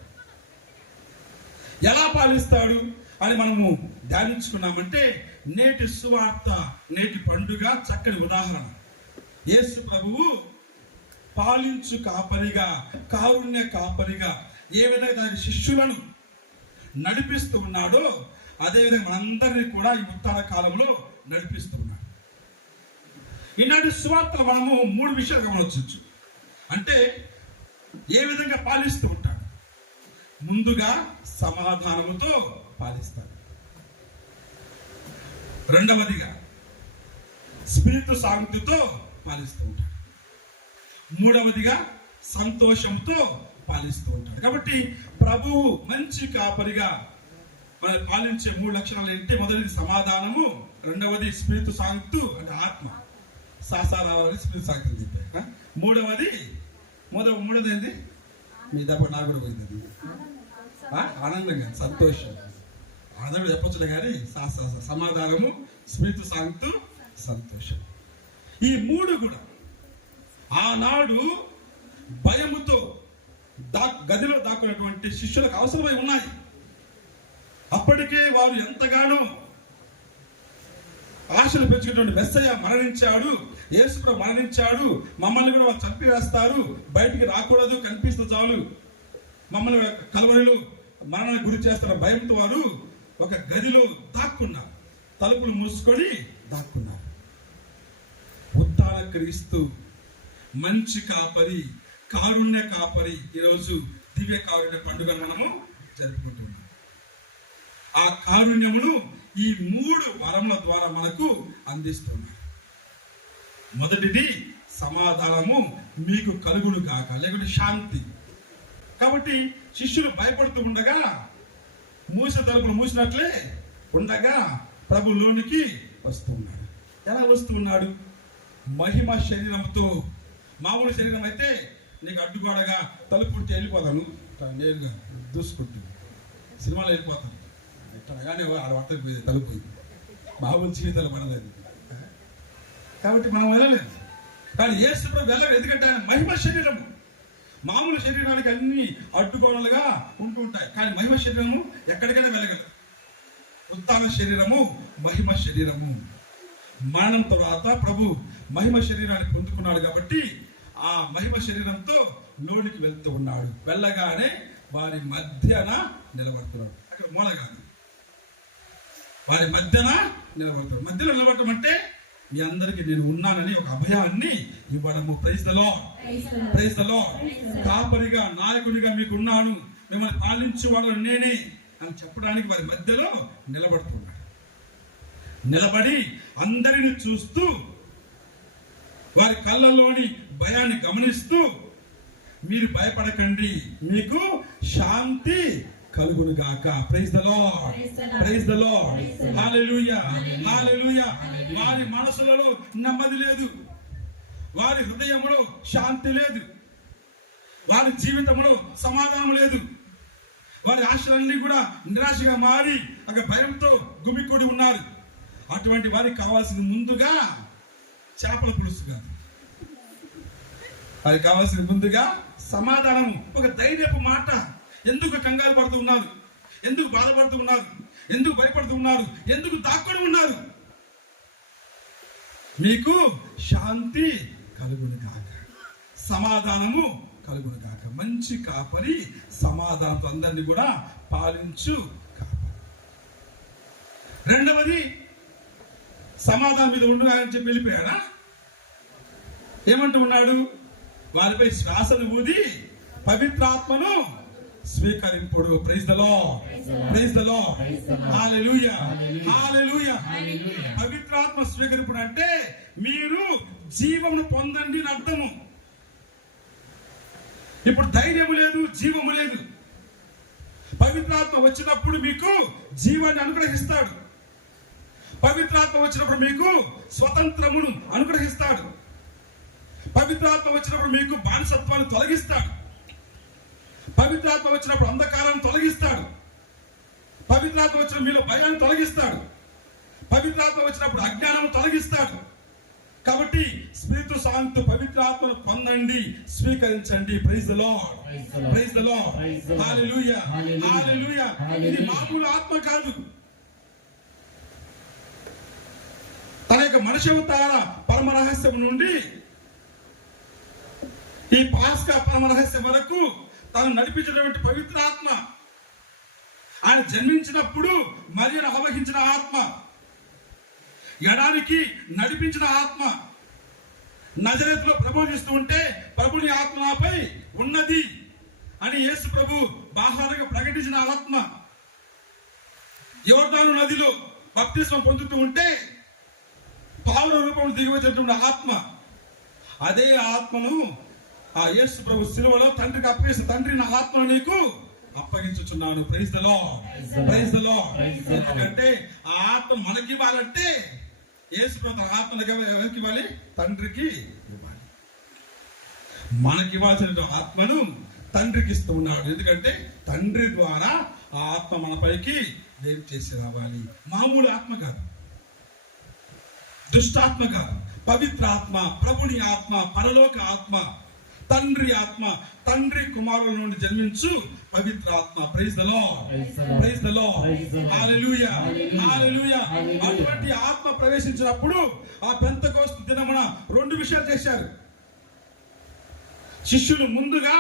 ఎలా పాలిస్తాడు అని మనము ధ్యానించుకున్నామంటే నేటి సువార్త, నేటి పండుగ చక్కని ఉదాహరణ. యేసు ప్రభువు పాలించు కాపరిగా, కారుణ్య కాపరిగా ఏ విధంగా తన శిష్యులను నడిపిస్తూ ఉన్నాడో అదేవిధంగా మనందరినీ కూడా ఈ ఉత్తాన కాలంలో నడిపిస్తూ ఉన్నాడు. ఈనాటి సువార్తలు మనము 3 విషయాలు గమనించవచ్చు. అంటే ఏ విధంగా పాలిస్తూ ఉంటాడు. ముందుగా సమాధానముతో పాలిస్తాడు. రెండవదిగా స్పిరితు శాంతితో పాలిస్తూ ఉంటాడు. మూడవదిగా సంతోషంతో పాలిస్తూ ఉంటాడు. కాబట్టి ప్రభువు మంచి కాపరిగా మన పాలించే 3 లక్షణాలు ఏంటి? మొదటిది సమాధానము, రెండవది స్పిరితు శాంతి అంటే ఆత్మ, సాసారావాలి స్పిరితు శాంతి చెప్పారు. మూడవది ఏంటి? మీ దెబ్బ నాకు కూడా పోయింది, ఆనందంగా, సంతోషం. ఆనందం చెప్పొచ్చులే కానీ సమాధానము, స్పిరితు శాంతి, సంతోషం. ఈ 3 కూడా ఆనాడు భయముతో గదిలో దాక్కున్నటువంటి శిష్యులకు అవసరమై ఉన్నాయి. అప్పటికే వారు ఎంతగానో ఆశలు పెంచుకున్నటువంటి మెస్సయ్య మరణించాడు, యేసుప్రభు మరణించాడు, మమ్మల్ని కూడా వాళ్ళు చంపివేస్తారు, బయటికి రాకూడదు, కనిపిస్తూ చాలు మమ్మల్ని కలవరిలో మరణానికి గురి చేస్తున్న భయంతో వారు ఒక గదిలో దాక్కున్నారు, తలుపులు మూసుకొని దాక్కున్నారు. ఉత్తాన క్రీస్తు మంచి కాపరి, కారుణ్య కాపరి ఈరోజు దివ్య కారుణ్య పండుగ మనము జరుపుకుంటున్నాం. ఆ కారుణ్యమును ఈ 3 వరముల ద్వారా మనకు అందిస్తున్నాడు. మొదటిది సమాధానము మీకు కలుగును గాక, లేకుంటే శాంతి. కాబట్టి శిష్యులు భయపడుతూ ఉండగా, మూసిన తలుపులు మూసినట్లే ఉండగా ప్రభులోనికి వస్తున్నాడు. ఎలా వస్తున్నాడు? మహిమ శరీరంతో. మామూలు శరీరం అయితే నీకు అడ్డుగోడగా తలుపుంటే వెళ్ళిపోతాను, నేరుగా దూసుకుంటూ సినిమాలో వెళ్ళిపోతాను, ఎట్టగానే వర్తకు పోయింది తలుపు, మామూలు జీవితాలు పడదని. కాబట్టి మనం వెళ్ళలేదు. కానీ యేసు ప్రభు వెళ్ళలేదు, ఎందుకంటే ఆయన మహిమ శరీరము. మామూలు శరీరానికి అన్ని అడ్డుగోడలుగా ఉంటుంటాయి, కానీ మహిమ శరీరము ఎక్కడికైనా వెళ్ళగలదు. ఉత్తాన శరీరము మహిమ శరీరము. మరణం తర్వాత ప్రభు మహిమ శరీరాన్ని పొందుకున్నాడు కాబట్టి ఆ మహిమ శరీరంతో లోనికి వెళ్తూ ఉన్నాడు. వెళ్ళగానే వారి మధ్యన నిలబడుతున్నాడు. అక్కడ మూలగాదు, వారి మధ్యన నిలబడుతున్నాడు. మధ్యలో నిలబడటం అంటే మీ అందరికీ నేను ఉన్నానని ఒక అభయాన్ని ఇవ్వడము. Praise the lord, praise the Lord. కాపరిగా, నాయకునిగా మీకు ఉన్నాను, మిమ్మల్ని పాలించేవాడు నేనే అని చెప్పడానికి వారి మధ్యలో నిలబడుతున్నాడు. నిలబడి అందరిని చూస్తూ వారి కళ్ళలోని భయాన్ని గమనిస్తూ మీరు భయపడకండి, మీకు శాంతి కలుగును గాక. Praise the lord, praise the lord, hallelujah, hallelujah. వారి మనసులలో నెమ్మది లేదు, వారి హృదయంలో శాంతి లేదు, వారి జీవితంలో సమాధానం లేదు, వారి ఆశలన్నీ కూడా నిరాశగా మారి అక్కడ భయంతో గుమికూడి ఉన్నారు. అటువంటి వారికి కావాల్సింది ముందుగా చేపల పులుసు కాదు, వారికి కావాల్సింది ముందుగా సమాధానము, ఒక ధైర్యపు మాట. ఎందుకు కంగారు పడుతూ ఉన్నారు? ఎందుకు బాధపడుతూ ఉన్నారు? ఎందుకు భయపడుతూ ఉన్నారు? ఎందుకు దాక్కుని ఉన్నారు? మీకు శాంతి కలుగును కాక, సమాధానము కలుగును కాక. మంచి కాపరి సమాధానంతో అందరినీ కూడా పాలించు కాపరి. రెండవది సమాధానం మీద ఉండు అని చెప్పి వెళ్ళిపోయాడా? ఏమంటూ ఉన్నాడు? వారిపై శ్వాసను ఊది పవిత్రాత్మను స్వీకరింపుడు. Praise the lord, praise the lord, hallelujah, hallelujah. పవిత్రాత్మ స్వీకరింపుడు అంటే మీరు జీవమును పొందండి అని అర్థము. ఇప్పుడు ధైర్యము లేదు, జీవము లేదు. పవిత్రాత్మ వచ్చినప్పుడు మీకు జీవాన్ని అనుగ్రహిస్తాడు. పవిత్రాత్మ వచ్చినప్పుడు మీకు స్వతంత్రమును అనుగ్రహిస్తాడు. పవిత్రాత్మ వచ్చినప్పుడు మీకు బానిసత్వాన్ని తొలగిస్తాడు. పవిత్రాత్మ వచ్చినప్పుడు అంధకారాన్ని తొలగిస్తాడు. పవిత్రాత్మ వచ్చిన మీలో భయాన్ని తొలగిస్తాడు. పవిత్రాత్మ వచ్చినప్పుడు అజ్ఞానాన్ని తొలగిస్తాడు. కాబట్టి స్పిరితు సాంతు పవిత్రాత్మను పొందండి, స్వీకరించండి. Praise the lord, praise the lord, hallelujah, hallelujah. ఇది మామూలు ఆత్మ కాదు. తన యొక్క మనిషి అవతార పరమ రహస్యం నుండి ఈ పాస్కా పరమ రహస్యం వరకు తను నడిపించినటువంటి పవిత్రాత్మ, ఆయన జన్మించినప్పుడు మరియను ఆవహించిన ఆత్మ, ఎడానికి నడిపించిన ఆత్మ, నజరేతులో ప్రబోధిస్తూ ఉంటే ప్రభుని ఆత్మ నాపై ఉన్నది అని యేసు ప్రభు బాహారంగా ప్రకటించిన ఆత్మ, యోర్దాను నదిలో బాప్తిస్మం పొందుతూ ఉంటే పావుల రూపంలో దిగి వచ్చినటువంటి ఆత్మ, అదే ఆత్మను ఆ యేసు ప్రభు సిలువలో తండ్రికి అప్పగిస్తే, తండ్రి నా ఆత్మను నీకు అప్పగించుచున్నాను. Praise the lord, praise the lord. ఎందుకంటే ఆ ఆత్మ మనకి ఇవ్వాలంటే యేసు ప్రభు తన ఆత్మకి ఎవరికి ఇవ్వాలి? తండ్రికి ఇవ్వాలి. మనకి ఇవ్వాల్సిన ఆత్మను తండ్రికి ఇస్తూ ఉన్నాడు. ఎందుకంటే తండ్రి ద్వారా ఆ ఆత్మ మనపైకి వేరు చేసి రావాలి. మామూలు ఆత్మ కాదు, దుష్టాత్మ కాదు, పవిత్ర ఆత్మ, ప్రభుని ఆత్మ, పరలోక ఆత్మ, తండ్రి ఆత్మ, తండ్రి కుమారుల నుండి జన్మించు పవిత్ర ఆత్మ. Praise the lord, praise the lord, hallelujah, hallelujah. అటువంటి ఆత్మ ప్రవేశించినప్పుడు ఆ పెంతెకోస్తు దినమున 2 విషయాలు చేశారు. శిష్యులు ముందుగా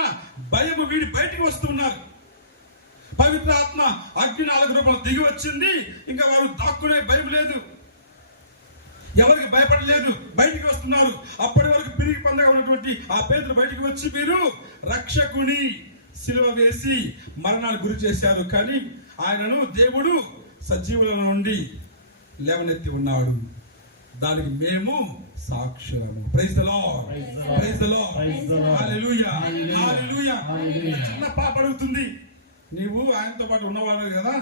భయము వీడి బయటికి వస్తున్నారు. పవిత్ర ఆత్మ అగ్ని 4 రూపాయలు దిగి వచ్చింది. ఇంకా వారు దాక్కునే భయం లేదు, ఎవరికి భయపడలేదు, బయటికి వస్తున్నారు. అప్పటి వరకు పిరిగి పొందగా ఉన్నటువంటి ఆ పేతురు బయటికి వచ్చి, మీరు రక్షకుని సిలువ వేసి మరణానికి గురి చేశారు, కానీ ఆయనను దేవుడు సజీవుల నుండి లేవనెత్తి ఉన్నాడు, దానికి మేము సాక్షులము. Praise the lord, praise the lord, hallelujah, hallelujah. చిన్న పాప అడుగుతుంది, నీవు ఆయనతో పాటు ఉన్నవాడు కదా,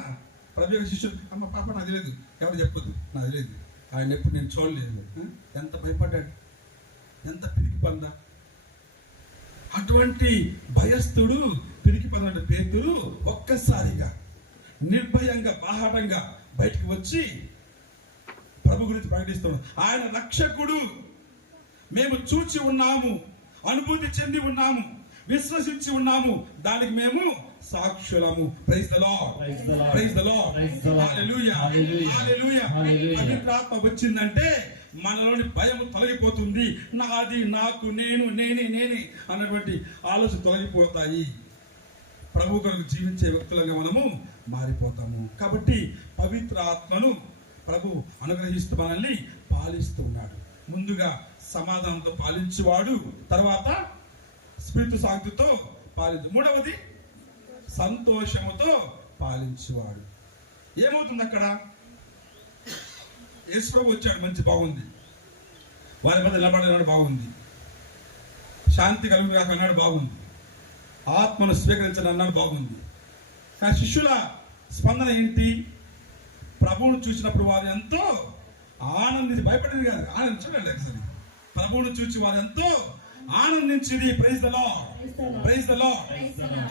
ప్రభు శిష్యుడు, అమ్మ పాప నాకు తెలియదు, ఎవరు చెప్పొద్దు, నాకు తెలియదు, ఆయన ఎప్పుడు నేను చూడలేదు. ఎంత భయపడ్డాడు, ఎంత పిరికి పందా. అటువంటి భయస్థుడు, పిరికి పంద పేతురు ఒక్కసారిగా నిర్భయంగా బాహాటంగా బయటికి వచ్చి ప్రభు గురించి ప్రకటిస్తున్నాడు. ఆయన రక్షకుడు, మేము చూచి ఉన్నాము, అనుభూతి చెంది ఉన్నాము, విశ్వసించి ఉన్నాము, దానికి మేము సాక్షులము. Praise the lord, praise the lord, hallelujah, hallelujah. పవిత్రాత్మ వచ్చిందంటే మనలోని భయం తొలగిపోతుంది. నాది, నాకు, నేను, నేనే అన్నటువంటి ఆలోచన తొలగిపోతాయి. ప్రభు కొరకు జీవించే వ్యక్తులుగా మనము మారిపోతాము. కాబట్టి పవిత్ర ఆత్మను ప్రభు అనుగ్రహిస్తూ మనల్ని పాలిస్తూ ఉన్నాడు. ముందుగా సమాధానంతో పాలించేవాడు, తర్వాత స్పిరితు సాంతితో పాలించు, మూడవది సంతోషముతో పాలించేవాడు. ఏమవుతుంది అక్కడ? యేసు ప్రభు వచ్చాడు, మంచి బాగుంది, వారి మధ్య నిలబడేవాడు బాగుంది, శాంతి కలుగు అన్నాడు బాగుంది, ఆత్మను స్వీకరించడం అన్నాడు బాగుంది. కానీ శిష్యుల స్పందన ఏంటి? ప్రభువును చూసినప్పుడు వారు ఎంతో ఆనందించి, భయపడింది కాదు, ఆనందించలేదు. సరే, ప్రభువును చూసి వారు ఎంతో ఆనందించింది. Praise the lord, praise the lord,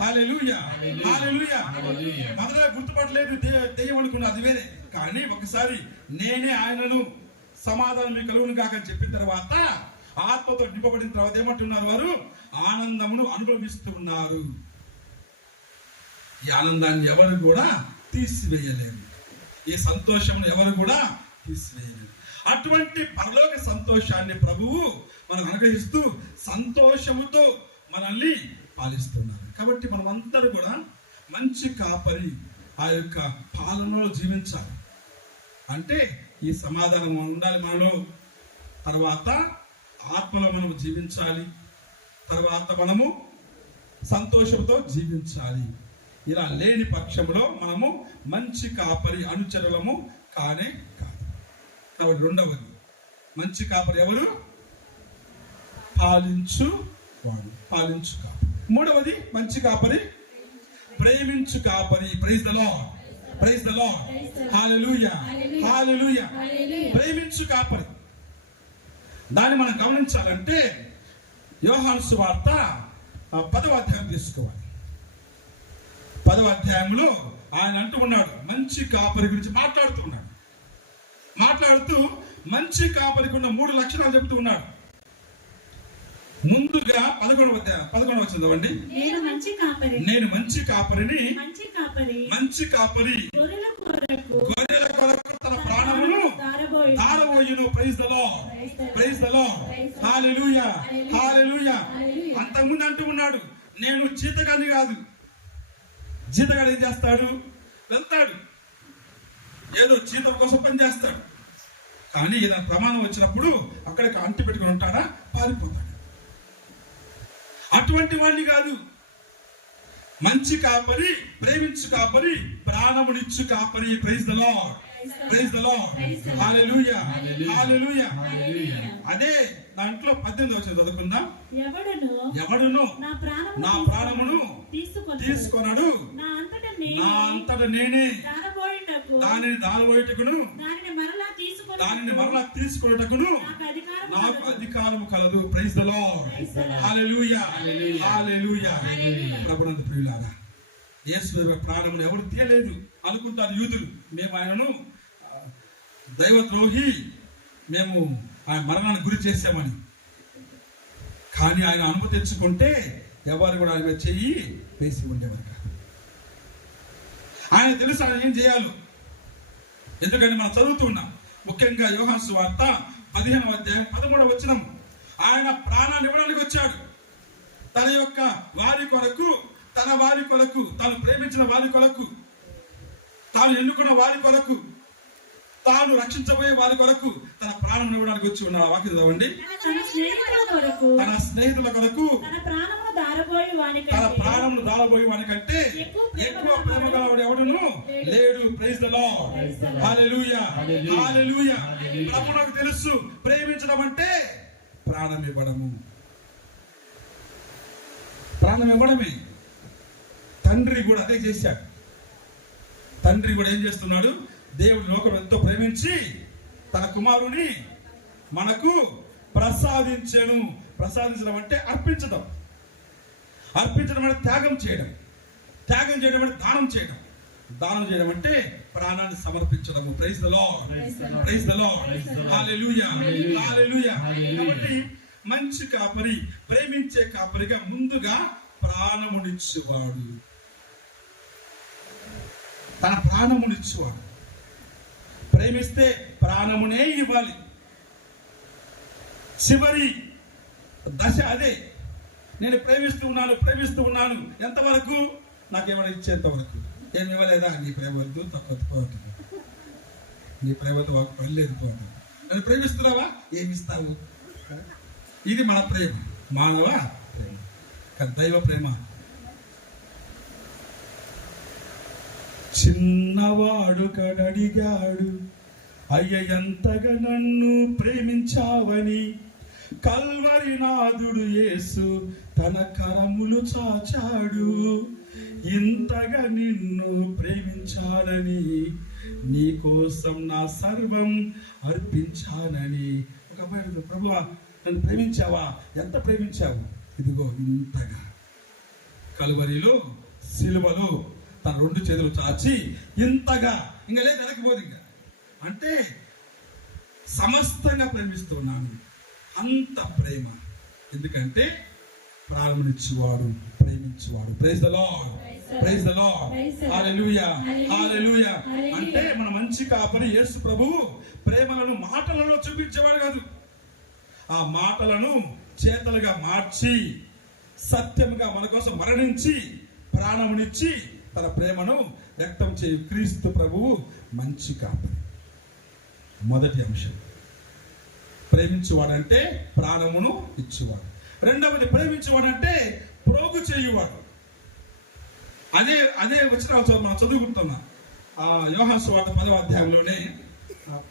hallelujah, hallelujah. మొదట గుర్తుపట్టలేదు, దెయ్యం అనుకున్నా, అది వేరే. కానీ ఒకసారి నేనే ఆయనను, సమాధానం మీకు కలుగును కాక అని చెప్పిన తర్వాత, ఆత్మతో నింపబడిన తర్వాత ఏమంటున్నారు? వారు ఆనందమును అనుభవిస్తూ ఉన్నారు. ఈ ఆనందాన్ని ఎవరు కూడా తీసివేయలేరు, ఈ సంతోషమును ఎవరు కూడా తీసివేయలేరు. అటువంటి పరలోక సంతోషాన్ని ప్రభువు మనకు అనుగ్రహిస్తూ సంతోషముతో మనల్ని పాలిస్తున్నారు. కాబట్టి మనం అందరూ కూడా మంచి కాపరి ఆ యొక్క పాలనలో జీవించాలి. అంటే ఈ సమాధానం ఉండాలి మనలో, తర్వాత ఆత్మలో మనము జీవించాలి, తర్వాత మనము సంతోషంతో జీవించాలి. ఇలా లేని పక్షంలో మనము మంచి కాపరి అనుచరులము కానే కాదు. కాబట్టి రెండవది, మంచి కాపరి ఎవరు? పాలించు వాడు, పాలించు కాపరి. మూడవది, మంచి కాపరి ప్రేమించు కాపరి. Praise the lord, praise the lord, hallelujah, hallelujah. ప్రేమించు కాపరి, దాన్ని మనం గమనించాలంటే యోహాను సువార్త 10వ అధ్యాయం తీసుకోవాలి. 10వ అధ్యాయంలో ఆయన అంటూ ఉన్నాడు, మంచి కాపరి గురించి మాట్లాడుతూ ఉన్నాడు. మాట్లాడుతూ మంచి కాపరికి ఉన్న 3 లక్షణాలు చెప్తూ ఉన్నాడు. ముందుగా 11వ చదవండి. నేను మంచి కాపరిని, మంచి కాపరి గొర్రెల కొరకు తన ప్రాణమును దారబోయును. Praise the lord. Hallelujah, hallelujah. అంతకుముందు అంటూ ఉన్నాడు, నేను జీతగాని కాదు. జీతగాడు ఏం చేస్తాడు? వెళ్తాడు, ఏదో జీతం కోసం పని చేస్తాడు. కానీ ఏదైనా ప్రమాదం వచ్చినప్పుడు అక్కడికి అంటి పెట్టుకుని ఉంటాడా? పారిపోతాడు. అటువంటి వాడిని కాదు. మంచి కాపరి, ప్రేమించు కాపరి, ప్రాణమునిచ్చు కాపరి. Praise the lord. Hallelujah, hallelujah. అదే దాంట్లో 18వ చదువుకుందాం. ఎవడును నా ప్రాణమును తీసుకొనడు, నా అంతట నేనే దానిని దారబోయుటకును దానిని మరలా తీసుకొనుటకును నాకు అధికారము కలదు. Praise the lord. Hallelujah, hallelujah. ప్రభునందు ప్రియులారా, యేసు ప్రాణమును ఎవరు తీయలేదు అనుకుంటారు యూదులు. మేము ఆయనను దైవద్రోహి, మేము ఆయన మరణానికి గురి చేశామని. కానీ ఆయన అనుమతి తెచ్చుకుంటే ఎవరు కూడా ఆయన చెయ్యి వేసి ఉండేవారు కాదు. ఆయన తెలుసు ఆయన ఏం చేయాలి. ఎందుకంటే మనం చదువుతున్నాం, ముఖ్యంగా యోహాను సువార్త 15వ అధ్యాయం 13వ వచనం. ఆయన ప్రాణాన్ని ఇవ్వడానికి వచ్చాడు. తన యొక్క వారి కొరకు, తన వారి కొరకు, తాను ప్రేమించిన వారి కొరకు, తాను ఎన్నుకున్న వారి కొరకు, తాను రక్షించబోయే వారి కొరకు తన ప్రాణం ఇవ్వడానికి వచ్చి ఉన్న వాక్యం చదవండి. తన స్నేహితుల కొరకు తన ప్రాణమును దారబోయే వానికంటే ఎక్కువ ప్రేమ గలవాడు ఎవడును లేడు. Praise the lord. Hallelujah, hallelujah. ప్రభువుకు తెలుసు ప్రేమించడం అంటే ప్రాణం ఇవ్వడము. ప్రాణం ఇవ్వడమే. తండ్రి కూడా అదే చేశాడు. తండ్రి కూడా ఏం చేస్తున్నాడు? దేవుడి లోకం ఎంతో ప్రేమించి తన కుమారుని మనకు ప్రసాదించెను. ప్రసాదించడం అంటే అర్పించడం. అర్పించడం అంటే త్యాగం చేయడం. త్యాగం చేయడం అంటే దానం చేయడం. దానం చేయడం అంటే ప్రాణాన్ని సమర్పించడము. Praise the lord. Praise the lord. Hallelujah, hallelujah. కాబట్టి మంచి కాపరి, ప్రేమించే కాపరిగా ముందుగా ప్రాణమునిచ్చేవాడు. తన ప్రాణమునిచ్చేవాడు. ప్రేమిస్తే ప్రాణమునే ఇవ్వాలి. చివరి దశ అదే. నేను ప్రేమిస్తూ ఉన్నాను ఎంతవరకు? నాకేమైనా ఇచ్చేంత వరకు. ఏమి ఇవ్వలేదా? నీ ప్రేమ వద్దు, తక్కువ, నీ ప్రేమతో ఒక పని లేదు. పోతాను. నన్ను ప్రేమిస్తున్నావా? ఏమిస్తావు? ఇది మన ప్రేమ, మానవ ప్రేమ. కానీ దైవ ప్రేమ, చిన్నవాడు కడడిగాడు, అయ్య ఎంతగా నన్ను ప్రేమించావని, కల్వరి నాథుడు యేసు తన కరములు చాచాడు, ఇంతగా నిన్ను ప్రేమించాలని, నీ కోసం నా సర్వం అర్పించానని. ఒక అబ్బాయి, ప్రభువా నన్ను ప్రేమించావా? ఎంత ప్రేమించావు? ఇదిగో ఇంతగా. కల్వరిలో సిలువలో తన 2 చేతులు చాచి ఇంతగా, ఇంకా లేదు వెనక్కిపోదు. ఇంకా అంటే సమస్తంగా ప్రేమిస్తున్నాను. అంత ప్రేమ. ఎందుకంటే ప్రారంభించేవాడు, ప్రేమించేవాడు. Praise the lord. Praise the lord. Hallelujah, hallelujah. అంటే మన మంచి కాపరి యేసు ప్రభువు ప్రేమలను మాటలలో చూపించేవాడు కాదు. ఆ మాటలను చేతలుగా మార్చి సత్యముగా మన కోసం మరణించి ప్రాణమునిచ్చి తన ప్రేమను వ్యక్తం చేయు క్రీస్తు ప్రభువు మంచి కాపరి. మొదటి అంశం, ప్రేమించేవాడంటే ప్రాణమును ఇచ్చేవాడు. రెండవది, ప్రేమించేవాడంటే ప్రోగు చేయువాడు. అదే వచ్చిన మనం చదువుకుంటున్నాం. యోహాను సువార్త 10వ అధ్యాయంలోనే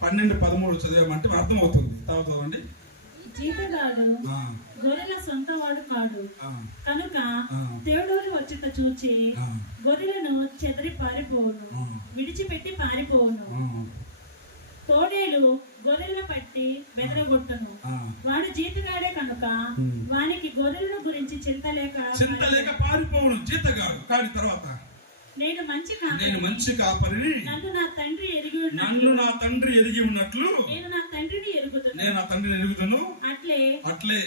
12-13 చదివామంటే అర్థమవుతుంది. తర్వాత చదవండి. జీతగాడు గొర్రెల సొంత వాడు కాడు కనుక తేడూరి వచ్చిట చూచి గొర్రెలను చెదరి పారిపోవును, విడిచిపెట్టి పారిపోవును. తోడేలు గొర్రెలను పట్టి బెదరగొట్టును. ఆ. వాడు జీతగాడే కనుక వానికి గొర్రెలను గురించి చింత లేక పారిపోవడం జీతగాడు. కానీ తర్వాత నేను మంచి కాపరిని, నన్ను నా తండ్రి ఎరిగి ఉన్నట్లు నేను నా తండ్రిని ఎరుగుతాను. అట్లే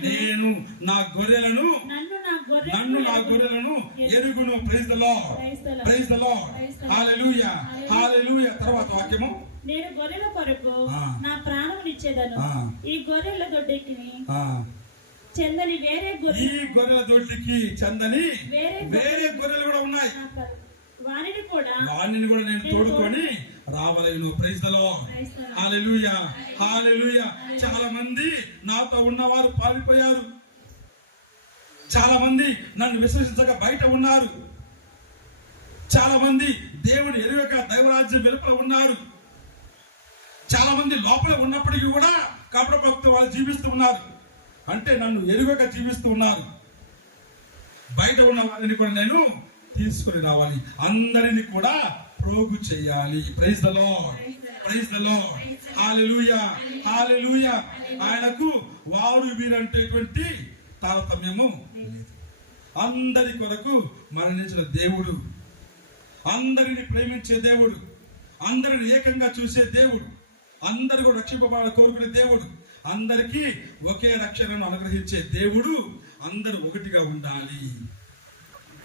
నేను నా గొర్రెలను ఎరుగును. Praise the lord. హల్లెలూయా. తర్వాత వాక్యము, నేను గొర్రెల కొరకు నా ప్రాణమునిచ్చేదను. ఈ గొర్రెల దొడ్డికి చెందని ఈ గొర్రెల దొడ్డికి చెందని వేరే గొర్రెలు కూడా ఉన్నాయి. వానిని కూడా నేను తోడుకొని రావలేను. Praise the lord. హల్లెలూయా. చాలా మంది నాతో ఉన్నవారు పారిపోయారు. చాలా మంది నన్ను విశ్వసించక బయట ఉన్నారు. చాలా మంది దేవుని ఎరుగక దైవరాజ్యం వెలుపల ఉన్నారు. చాలా మంది లోపల ఉన్నప్పటికీ కూడా కపట భక్తులు వాళ్ళు జీవిస్తూ ఉన్నారు. అంటే నన్ను ఎరుగక జీవిస్తూ ఉన్నారు. బయట ఉన్న వారిని కూడా నేను తీసుకుని రావాలి. అందరిని కూడా ప్రోగు చేయాలి. Praise the lord. హల్లెలూయా. ఆయనకు వారు వీరంటేటువంటి తారతమ్యము లేదు. అందరి కొరకు మరణించిన దేవుడు, అందరిని ప్రేమించే దేవుడు, అందరిని ఏకంగా చూసే దేవుడు, అందరూ కూడా రక్షింపబడాలని కోరుకునే దేవుడు, అందరికీ ఒకే రక్షణను అనుగ్రహించే దేవుడు. అందరూ ఒకటిగా ఉండాలి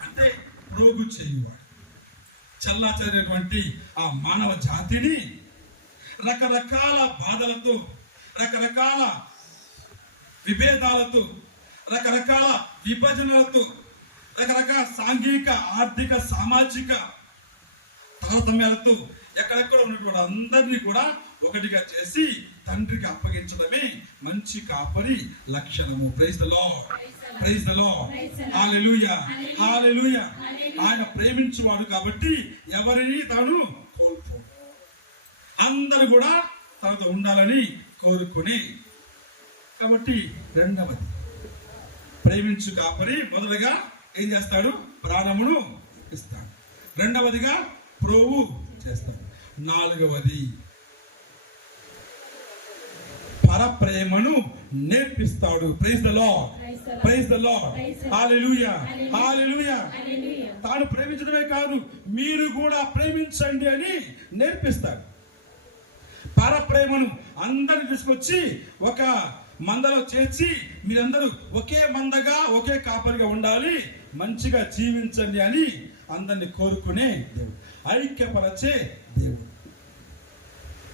అంటే ప్రోగు చేయువాడు. చల్లాచరినటువంటి ఆ మానవ జాతిని రకరకాల బాధలతో, రకరకాల విభేదాలతో, రకరకాల విభజనలతో, రకరకాల సాంఘిక, ఆర్థిక, సామాజిక తారతమ్యాలతో ఎక్కడెక్కడ ఉన్నటువంటి అందరినీ కూడా ఒకటిగా చేసి తండ్రికి అప్పగించడమే మంచి కాపరి లక్షణము. Praise the lord. హల్లెలూయా. ఆయన ప్రేమించువాడు కాబట్టి ఎవరిని తాను కోల్పోడు. అందరూ కూడా తనతో ఉండాలని కోరుకుని. కాబట్టి రెండవది, ప్రేమించు కాపరి మొదలుగా ఏం చేస్తాడు? ప్రాణమును ఇస్తాడు. రెండవదిగా ప్రోగు చేస్తాడు. నాలుగవది పరప్రేమను నేర్పిస్తాడు. Praise the lord. హల్లెలూయా. తాను ప్రేమించడమే కాదు, మీరు కూడా ప్రేమించండి అని నేర్పిస్తాడు. పరప్రేమను అందరిని తీసుకొచ్చి ఒక మందలో చేర్చి మీరందరూ ఒకే మందగా, ఒకే కాపరిగా ఉండాలి, మంచిగా జీవించండి అని అందరిని కోరుకునే దేవుడు, ఐక్యపరచే దేవుడు.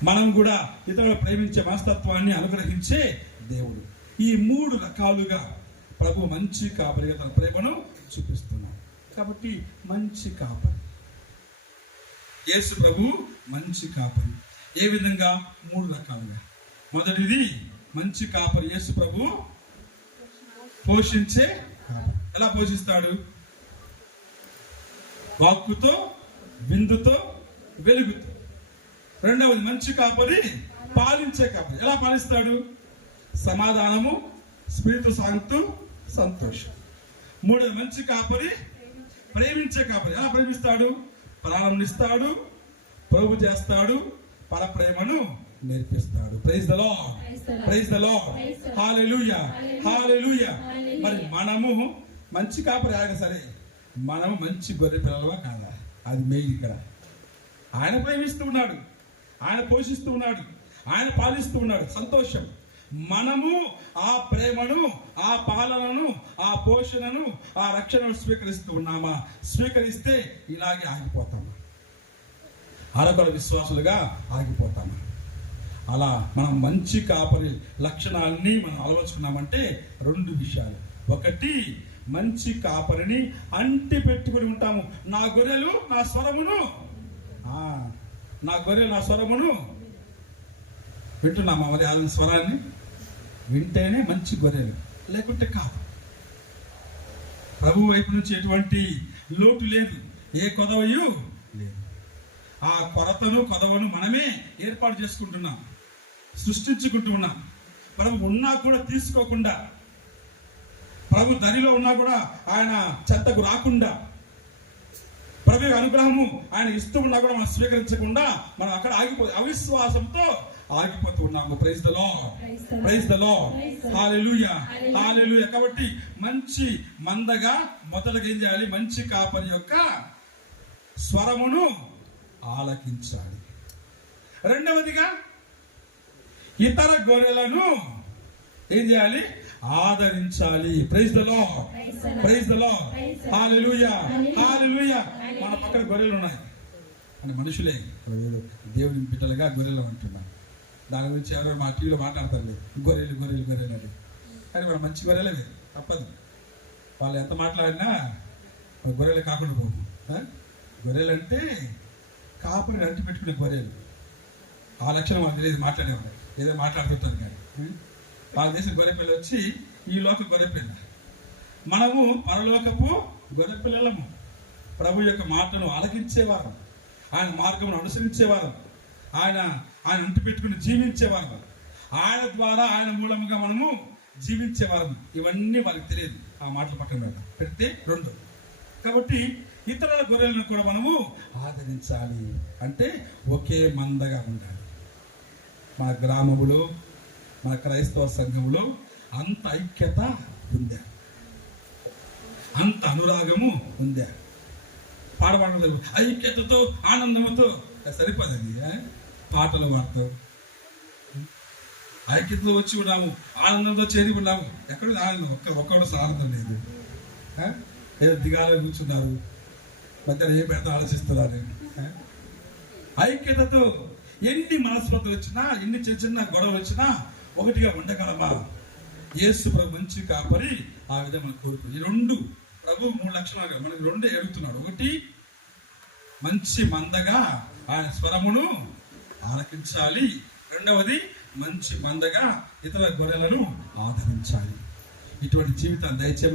మనం కూడా ఇతరులు ప్రేమించే మనస్తత్వాన్ని అనుగ్రహించే దేవుడు. ఈ మూడు రకాలుగా ప్రభు మంచి కాపరిగా తన ప్రేమను చూపిస్తున్నాడు. కాబట్టి మంచి కాపరి యేసు ప్రభు మంచి కాపరి. ఏ విధంగా? మూడు రకాలుగా. మొదటిది, మంచి కాపరి యేసు ప్రభు పోషించే కాపరి. ఎలా పోషిస్తాడు? వాక్కుతో, విందుతో, వెలుగుతో. రెండవది, మంచి కాపరి పాలించే కాపరి. ఎలా పాలిస్తాడు? సమాధానము, స్పిరితు శాంతు, సంతోషం. మూడవది, మంచి కాపరి ప్రేమించే కాపరి. ఎలా ప్రేమిస్తాడు? ప్రారంభిస్తాడు, ప్రభు చేస్తాడు, పరప్రేమను నేర్పిస్తాడు. Praise the lord. హల్లెలూయా. మరి మనము మంచి కాపరి ఆయన సరే, మనము మంచి గొర్రె పిల్లలవా కాదా? అది మెయిన్ ఇక్కడ. ఆయన ప్రేమిస్తూ ఉన్నాడు, ఆయన పోషిస్తూ ఉన్నాడు, ఆయన పాలిస్తూ ఉన్నాడు. సంతోషం. మనము ఆ ప్రేమను, ఆ పాలనను, ఆ పోషణను, ఆ రక్షణను స్వీకరిస్తూ ఉన్నామా? స్వీకరిస్తే ఇలాగే ఆగిపోతామా? అరకొర విశ్వాసులుగా ఆగిపోతామా? అలా మనం మంచి కాపరి లక్షణాలని మనం అలవర్చుకున్నామంటే రెండు విషయాలు. ఒకటి, మంచి కాపరిని అంటి పెట్టుకుని ఉంటాము. నా గొర్రెలు నా స్వరమును, నా గొర్రెలు నా స్వరమును వింటున్నామా? మరి ఆ స్వరాన్ని వింటేనే మంచి గొర్రెలు, లేకుంటే కాదు. ప్రభు వైపు నుంచి ఎటువంటి లోటు లేదు, ఏ కొదవయు లేదు. ఆ కొరతను, కొదవను మనమే ఏర్పాటు చేసుకుంటున్నాం, సృష్టించుకుంటూ ఉన్నాం. ప్రభు ఉన్నా కూడా తీసుకోకుండా, ప్రభు ధనిలో ఉన్నా కూడా ఆయన చెంతకు రాకుండా, ప్రభు అనుగ్రహము ఆయన ఇస్తూ ఉన్నా కూడా మనం స్వీకరించకుండా మనం అక్కడ ఆగిపోయి అవిశ్వాసంతో ఆగిపోతూ ఉన్నాము. Praise the Lord, Praise the Lord. Praise the Lord, Praise the Lord. హల్లెలూయా, Hallelujah. హల్లెలూయా. కాబట్టి మంచి మందగా మొదలుగా ఏం చేయాలి? మంచి కాపరి యొక్క స్వరమును ఆలకించాలి. రెండవదిగా ఇతర గొర్రెలను ఏం చేయాలి? ఆదరించాలి. Praise the Lord, Praise the Lord. Praise the Lord, Praise the Lord. హల్లెలూయా, Hallelujah. హల్లెలూయా. Hallelujah. మన పక్కన గొర్రెలు ఉన్నాయి, మన మనుషులే, దేవుని బిడ్డలుగా గొర్రెలు అంటున్నాం. దాని గురించి ఎవరు మా టీవీలో మాట్లాడతారులే, గొర్రెలు గొర్రెలు గొర్రెలు అని. కానీ మన మంచి గొర్రెలే, తప్పదు. వాళ్ళు ఎంత మాట్లాడినా మన గొర్రెలు కాకుండా పోము. గొర్రెలు అంటే కాపుని అంటి పెట్టుకునే గొర్రెలు. ఆ లక్షణం వాళ్ళకి తెలియదు, మాట్లాడేవారు ఏదో మాట్లాడుతుంటారు. కానీ వాళ్ళ దేశం గొర్రెపిల్ల వచ్చి ఈ లోక గొర్రెపిల్ల. మనము పరలోకపు గొర్రెపిల్లలము. ప్రభు యొక్క మాటను ఆలకించేవారు, ఆయన మార్గమును అనుసరించేవారు, ఆయన అంటి పెట్టుకుని జీవించేవారు, ఆయన ద్వారా ఆయన మూలముగా మనము జీవించేవారు. ఇవన్నీ వాళ్ళకి తెలియదు. ఆ మాటలు పక్కన పెడితే రెండు. కాబట్టి ఇతరుల గొర్రెలను కూడా మనము ఆదరించాలి. అంటే ఒకే మందగా ఉండాలి. మన గ్రామములో, మన క్రైస్తవ సంఘములో అంత ఐక్యత ఉందా? అంత అనురాగము ఉందా? పాడబడలేదు ఐక్యతతో ఆనందముతో సరిపోదండి. పాటలు పాడుతూ ఐక్యతతో వచ్చి ఉన్నాము, ఆనందంతో చేరి ఉన్నాము. ఎక్కడ ఆనందం? ఒక్కడు ఆనందం లేదు. ఏదో దిగాలో కూర్చున్నారు, మధ్యలో ఏ పెడతా ఆలోచిస్తున్నారు. ఐక్యతతో ఎన్ని మనస్పర్ధలు వచ్చినా, ఎన్ని చిన్న చిన్న గొడవలు వచ్చినా ఒకటిగా ఉండగలమా? యేసు ప్రభు మంచి కాపరి ఆ విధంగా మనం కోరుకుంది. ఈ రెండు ప్రభు 3 లక్షణాలు మనకి రెండే అడుగుతున్నాడు. ఒకటి, మంచి మందగా ఆయన స్వరమును ఆలకించాలి. రెండవది, మంచి మందగా ఇతర గొర్రెలను ఆదరించాలి. ఇటువంటి జీవితాన్ని దయచేసి